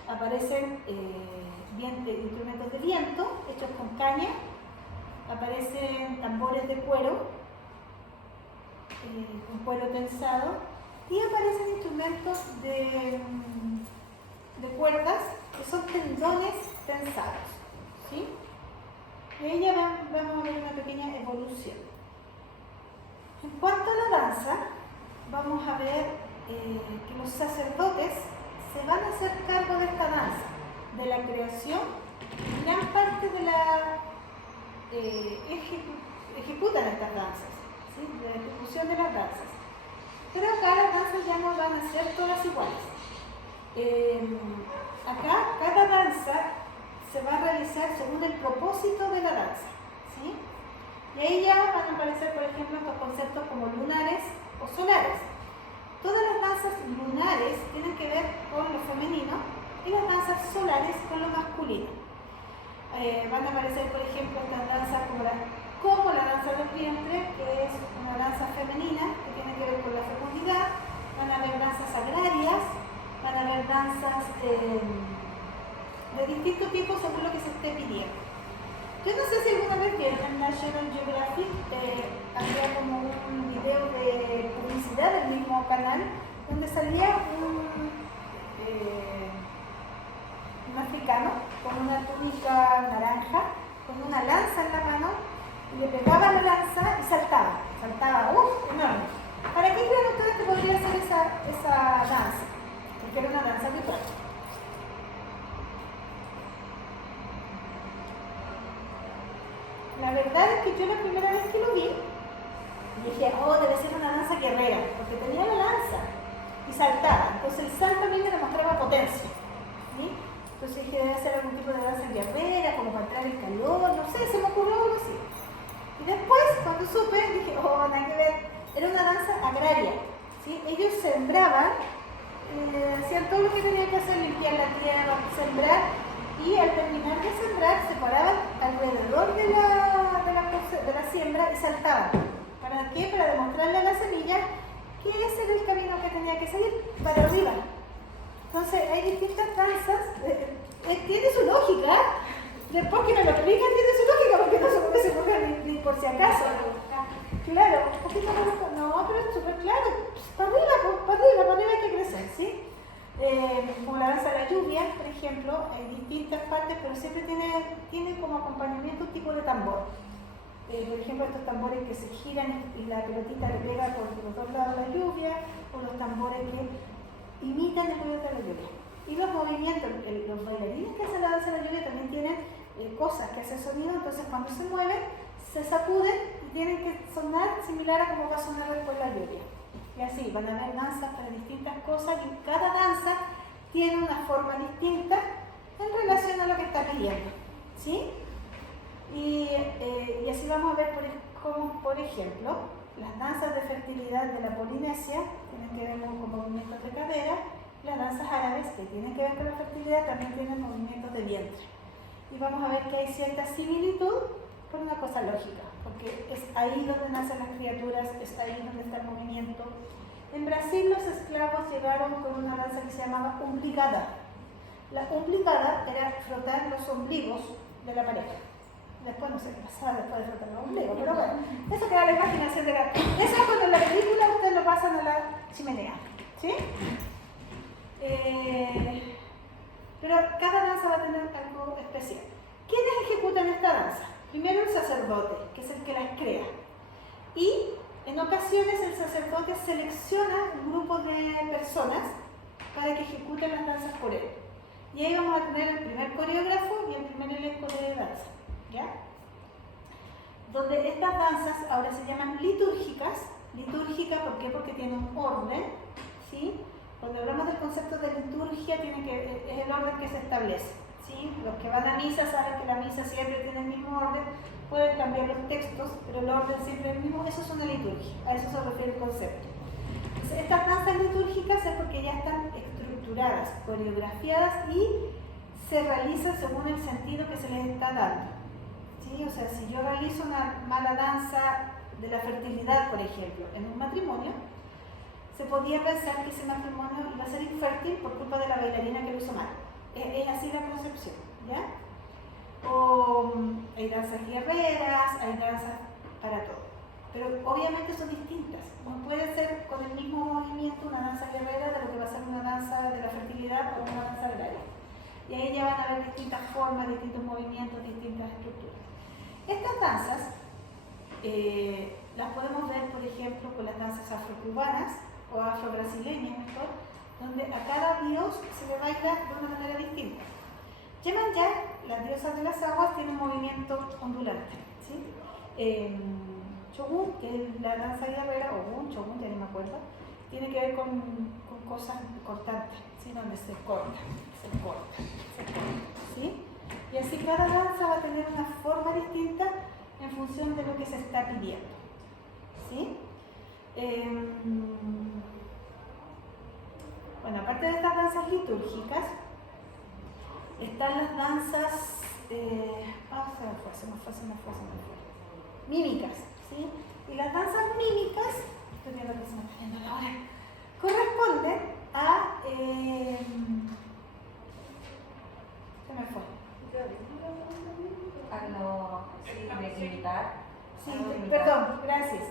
Aparecen instrumentos de viento hechos con caña, aparecen tambores de cuero, con cuero tensado, y aparecen instrumentos de cuerdas que son tendones tensados, ¿sí? Y ahí ya vamos a ver una pequeña evolución. En cuanto a la danza, vamos a ver que los sacerdotes se van a hacer cargo de esta danza, de la creación, gran parte de la ejecutan estas danzas, ¿sí? De la ejecución de las danzas. Pero acá las danzas ya no van a ser todas iguales. Acá cada danza se va a realizar según el propósito de la danza, ¿sí? Y ahí ya van a aparecer, por ejemplo, estos conceptos como lunares o solares. Todas las danzas lunares tienen que ver con lo femenino y las danzas solares con lo masculino. Van a aparecer, por ejemplo, estas danzas como la danza del vientre, que es una danza femenina que tiene que ver con la fecundidad. Van a haber danzas agrarias, van a haber danzas de distintos tipos según lo que se esté pidiendo. Yo no sé si alguna vez vieron en National Geographic, había como un video de publicidad del mismo canal, donde salía un africano con una túnica naranja, con una lanza en la mano, y le pegaba la lanza y saltaba, enorme. ¿Para qué creen ustedes que podría ser esa danza? Porque era una danza ritual. La verdad es que yo la primera vez que lo vi, dije, debe ser una danza guerrera, porque tenía la lanza y saltaba. Entonces el salto a mí me demostraba potencia, ¿sí? Entonces dije, debe ser algún tipo de danza guerrera, como para entrar el calor, no sé, se me ocurrió algo así. Y después, cuando supe, dije, nada que ver, era una danza agraria, ¿sí? Ellos sembraban, hacían todo lo que tenían que hacer, limpiar la tierra, sembrar, y al terminar de sembrar se paraban alrededor de la siembra y saltaban. ¿Para qué? Para demostrarle a la semilla que ese era el camino que tenía que seguir, para arriba. Entonces hay distintas danzas, tiene su lógica. Después que me lo explican tiene su lógica, porque no se puede coger ni por si acaso. Claro, un poquito más, no, pero es súper claro. Para arriba hay que crecer, ¿sí? Como la danza de la lluvia, por ejemplo, en distintas partes, pero siempre tiene como acompañamiento un tipo de tambor. Por ejemplo, estos tambores que se giran y la pelotita le pega por los dos lados de la lluvia, o los tambores que imitan el ruido de la lluvia. Y los movimientos, los bailarines que hacen la danza de la lluvia también tienen cosas que hacen sonido, entonces cuando se mueven, se sacuden y tienen que sonar similar a como va a sonar después la lluvia. Y así, van a haber danzas para distintas cosas y cada danza tiene una forma distinta en relación a lo que está pidiendo, ¿sí? Y así vamos a ver como, por ejemplo, las danzas de fertilidad de la Polinesia tienen que ver con movimientos de cadera, las danzas árabes que tienen que ver con la fertilidad también tienen movimientos de vientre. Y vamos a ver que hay cierta similitud por una cosa lógica, porque es ahí donde nacen las criaturas, es ahí donde está el movimiento. En Brasil los esclavos llegaron con una danza que se llamaba umbligada. La umbligada era frotar los ombligos de la pareja. Después no sé qué pasaba después de frotar los ombligos, pero bueno, eso queda la imaginación de cada. Eso es cuando en la película ustedes lo pasan a la chimenea, ¿sí? Pero cada danza va a tener algo especial. ¿Quiénes ejecutan esta danza? Primero el sacerdote, que es el que las crea. Y en ocasiones el sacerdote selecciona un grupo de personas para que ejecuten las danzas por él. Y ahí vamos a tener el primer coreógrafo y el primer elenco de danza, ¿ya? Donde estas danzas ahora se llaman litúrgicas. Litúrgica, ¿por qué? Porque tienen un orden, ¿sí? Cuando hablamos del concepto de liturgia, es el orden que se establece, ¿sí? Los que van a misa saben que la misa siempre tiene el mismo orden, pueden cambiar los textos, pero el orden siempre es el mismo. Eso es una liturgia, a eso se refiere el concepto. Entonces, estas danzas litúrgicas es porque ya están estructuradas, coreografiadas y se realizan según el sentido que se les está dando. ¿Sí? O sea, si yo realizo una mala danza de la fertilidad, por ejemplo, en un matrimonio, se podía pensar que ese matrimonio iba a ser infértil por culpa de la bailarina que lo hizo mal. Es así la concepción, ¿ya? O hay danzas guerreras, hay danzas para todo. Pero obviamente son distintas. No puede ser con el mismo movimiento una danza guerrera de lo que va a ser una danza de la fertilidad o una danza del aire. Y ahí ya van a haber distintas formas, distintos movimientos, distintas estructuras. Estas danzas las podemos ver, por ejemplo, con las danzas afrocubanas o afro-brasileñas mejor, donde a cada dios se le baila de una manera distinta. Yemanjá, las diosas de las aguas, tiene un movimiento ondulante, ¿sí? Shogun, que es la danza guerrera, o Gun, Shogun, ya no me acuerdo, tiene que ver con cosas cortantes, ¿sí? Donde se corta, ¿sí? Y así cada danza va a tener una forma distinta en función de lo que se está pidiendo, ¿sí? Bueno, aparte de estas danzas litúrgicas, están las danzas mímicas, ¿sí? Y las danzas mímicas, estoy viendo que se me está yendo la hora, corresponden a se me fue. De imitar. Sí, perdón, gracias.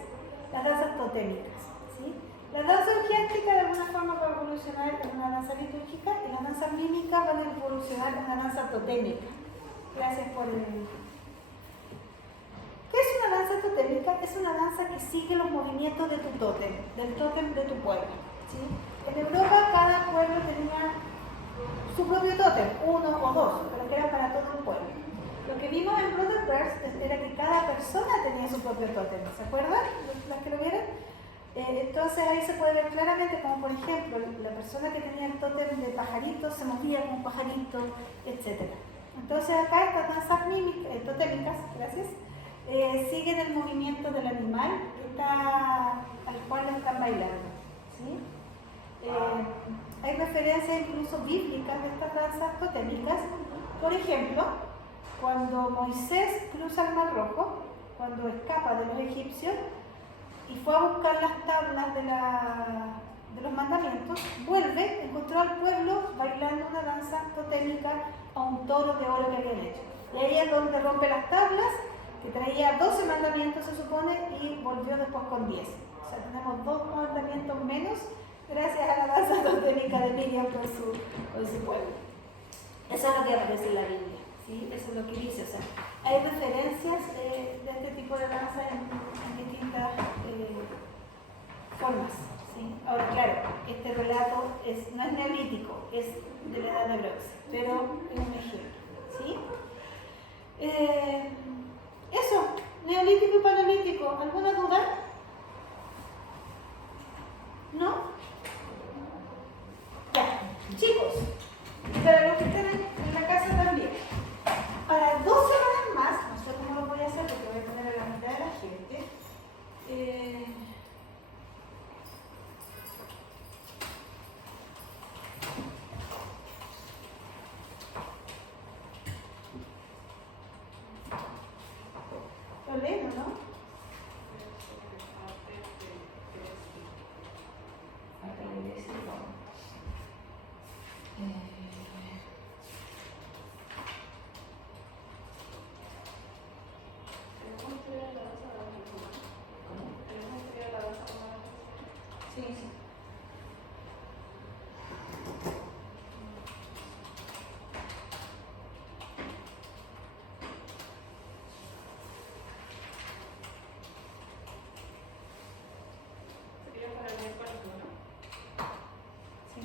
Las danzas totémicas, ¿sí? La danza orgiástica de alguna forma va a evolucionar en una danza litúrgica y las danzas mímicas van a evolucionar en una danza totémica. Gracias por el... ¿Qué es una danza totémica? Es una danza que sigue los movimientos de tu tótem, del tótem de tu pueblo, ¿sí? En Europa cada pueblo tenía su propio tótem, uno o dos, pero que era para todo el pueblo. Lo que vimos en Brother Birds era que cada persona tenía su propio tótem, ¿se acuerdan? ¿Las que lo vieron? Entonces ahí se puede ver claramente como por ejemplo la persona que tenía el tótem de pajarito se movía como un pajarito, etc. Entonces acá estas danzas totémicas, gracias, siguen el movimiento del animal al cual lo están bailando, ¿sí? Hay referencias incluso bíblicas de estas danzas totémicas. Por ejemplo, cuando Moisés cruza el Mar Rojo, cuando escapa de los egipcios y fue a buscar las tablas de los mandamientos, vuelve, encontró al pueblo bailando una danza totémica a un toro de oro que habían hecho. Y ahí es donde rompe las tablas, que traía 12 mandamientos se supone, y volvió después con 10. O sea, tenemos 2 mandamientos menos gracias a la danza totémica de Miriam con su pueblo. Eso es lo que aparece en la Biblia, ¿sí? Eso es lo que dice. O sea, hay referencias de este tipo de danza en distintas formas, ¿sí? Ahora, claro, este relato no es neolítico, es de la edad de bronce, pero es un ejemplo, ¿sí? Eso, neolítico y paleolítico, ¿alguna duda? ¿No? Ya, chicos, y para los que están en la casa también, para 2 semanas más, no sé cómo lo voy a hacer porque voy a poner a la mitad de la gente, lo leo, ¿no? Sí, sí. Sería para el miércoles, ¿no? Sí.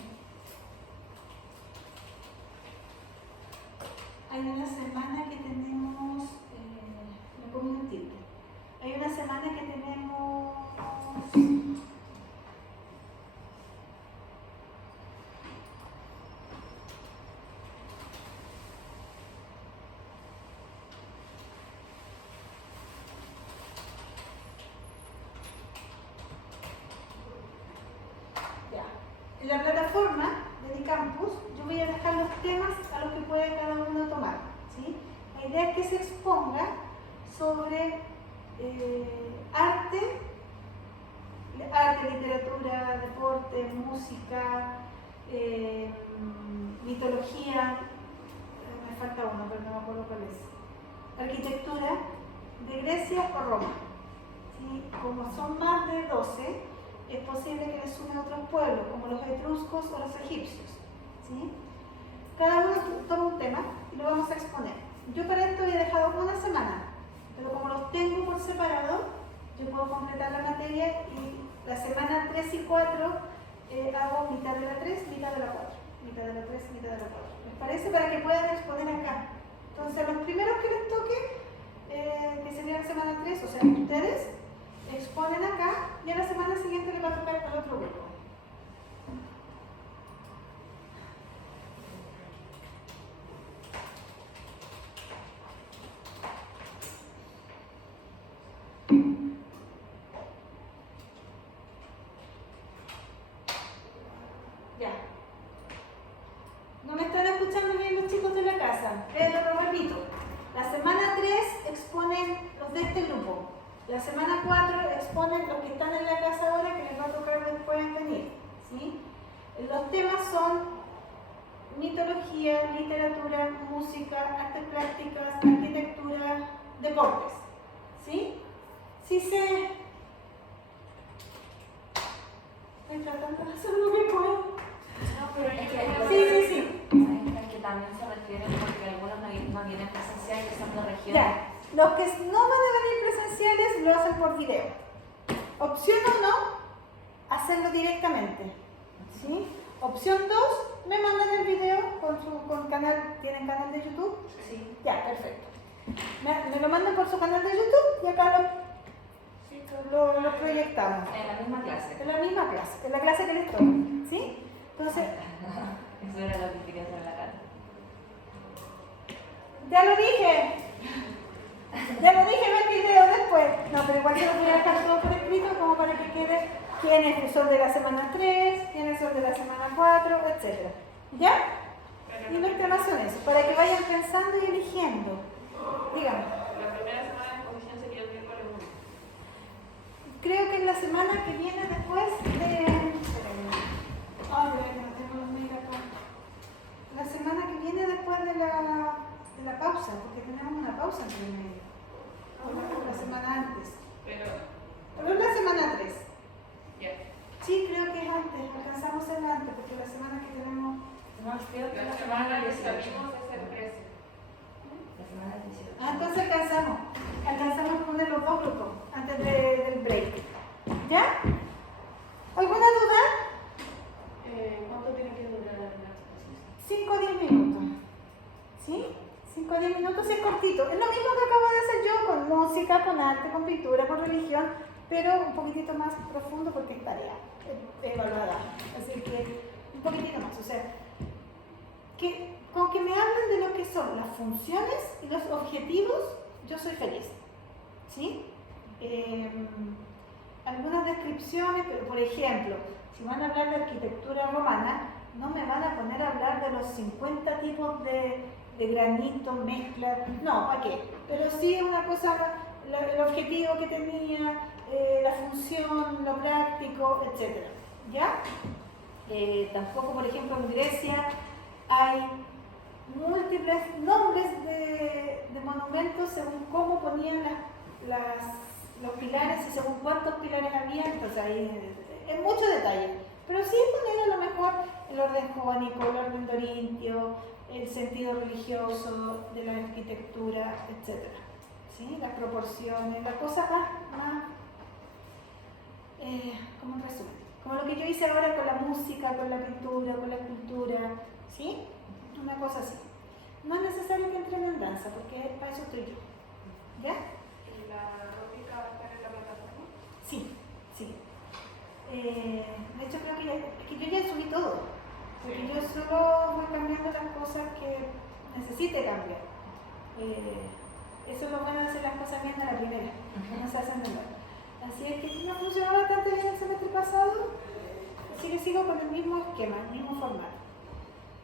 Hay una semana que tenemos, me pongo un tilde. Hay una semana que tenemos En la plataforma de mi campus yo voy a dejar los temas a los que puede cada uno tomar, ¿sí? La idea es que se exponga sobre arte, literatura, deporte, música, mitología, me falta uno, pero no me acuerdo cuál es, arquitectura de Grecia o Roma. ¿Sí? Como son más de 12, es posible que les sumen otros pueblos, como los etruscos o los egipcios. ¿Sí? Cada uno toma un tema y lo vamos a exponer. Yo para esto he dejado una semana, pero como los tengo por separado, yo puedo completar la materia y la semana 3 y 4 hago mitad de la 3, mitad de la 4, mitad de la 3, mitad de la 4. ¿Les parece? Para que puedan exponer acá. Entonces, los primeros que les toque, que sería la semana 3, o sea, ustedes exponen acá y a la semana siguiente les va a tocar al otro grupo. Ya. ¿No me están escuchando bien los chicos de la casa? Lo repito. La semana 3 exponen los de este grupo. La semana 4 exponen los que están en la casa ahora, que les va a tocar después venir. ¿Sí? Los temas son mitología, literatura, música, artes plásticas, arquitectura, deportes. ¿Sí? Sí se... Estoy tratando de hacer lo que puedo. No, pero Es yo que- creo Sí. Es que también se refieren porque algunos no vienen presenciales, que son de región. Ya, los que no van a venir presenciales lo hacen por video. Opción 1, hacerlo directamente. ¿Sí? Opción 2, me mandan el video con canal, ¿tienen canal de YouTube? Sí. Ya, perfecto. Me lo mandan por su canal de YouTube y acá lo proyectamos. En la misma clase. En la misma clase, en la clase que les toca. ¿Sí? Entonces, Eso era lo que quería hacer en la cara. ya lo dije. Ya lo dije en el video después. No, pero igual se lo voy a dejar todo por escrito como para que quede quiénes son de la semana 3, quiénes son de la semana 4, etc. ¿Ya? Y los temas son esos, para que vayan pensando y eligiendo. Dígame. la primera semana de exposición sería el miércoles 1. Creo que en la semana que viene después de... Ay, no tengo los mails acá. La semana que viene después de la pausa, porque tenemos una pausa entre medio. O la semana antes. Pero, Pero es la semana 3. ya. Sí, creo que es antes, alcanzamos el antes, porque la semana que tenemos... No, creo que La la semana semana que 18. salimos es el 13. La semana 18. Ah, entonces alcanzamos. Alcanzamos a poner los dos grupos antes del break. ¿Ya? ¿Alguna duda? ¿Cuánto tiene que durar la exposición? 5 o 10 minutos. ¿Sí? 5 o 10 minutos es cortito. Es lo mismo que acabo de hacer yo con música, con arte, con pintura, con religión, pero un poquitito más profundo porque es tarea evaluada. Así que un poquitito más. O sea, que con que me hablen de lo que son las funciones y los objetivos, yo soy feliz. ¿Sí? Algunas descripciones, pero por ejemplo, si van a hablar de arquitectura romana, no me van a poner a hablar de los 50 tipos de granito, mezcla, no, ¿para qué? Pero sí una cosa, el objetivo que tenía, la función, lo práctico, etc. ¿Ya? Tampoco, por ejemplo, en Grecia hay múltiples nombres de monumentos según cómo ponían los pilares y según cuántos pilares había, entonces ahí es mucho detalle. Pero sí poner a lo mejor el orden jónico, el orden dorintio, el sentido religioso de la arquitectura, etc. ¿Sí? Las proporciones, las cosas más como un resumen. Como lo que yo hice ahora con la música, con la pintura, con la escultura, ¿sí? Una cosa así. No es necesario que entrenen danza, porque para eso estoy yo. ¿Ya? ¿Y la rótica va a estar en la plataforma? Sí, sí. De hecho, creo que yo ya subí todo. Porque yo solo voy cambiando las cosas que necesite cambiar. Eso es lo bueno de hacer las cosas bien a la primera, que no se hacen de nuevo. Así es que me funcionó bastante bien el semestre pasado. Sigue sigo con el mismo esquema, el mismo formato.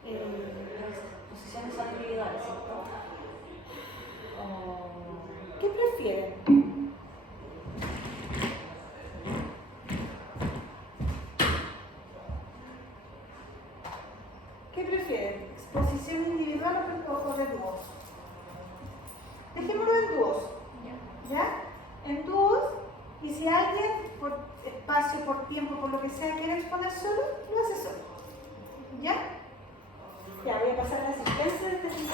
Las posiciones son individuales, ¿cierto? ¿Qué prefieren? ¿Qué prefieren? ¿Exposición individual o de dúos? Dejémoslo en dúos. ¿Ya? En dúos, y si alguien, por espacio, por tiempo, por lo que sea, quiere exponer solo, lo hace solo. ¿Ya? Ya, voy a pasar a la asistencia de técnica.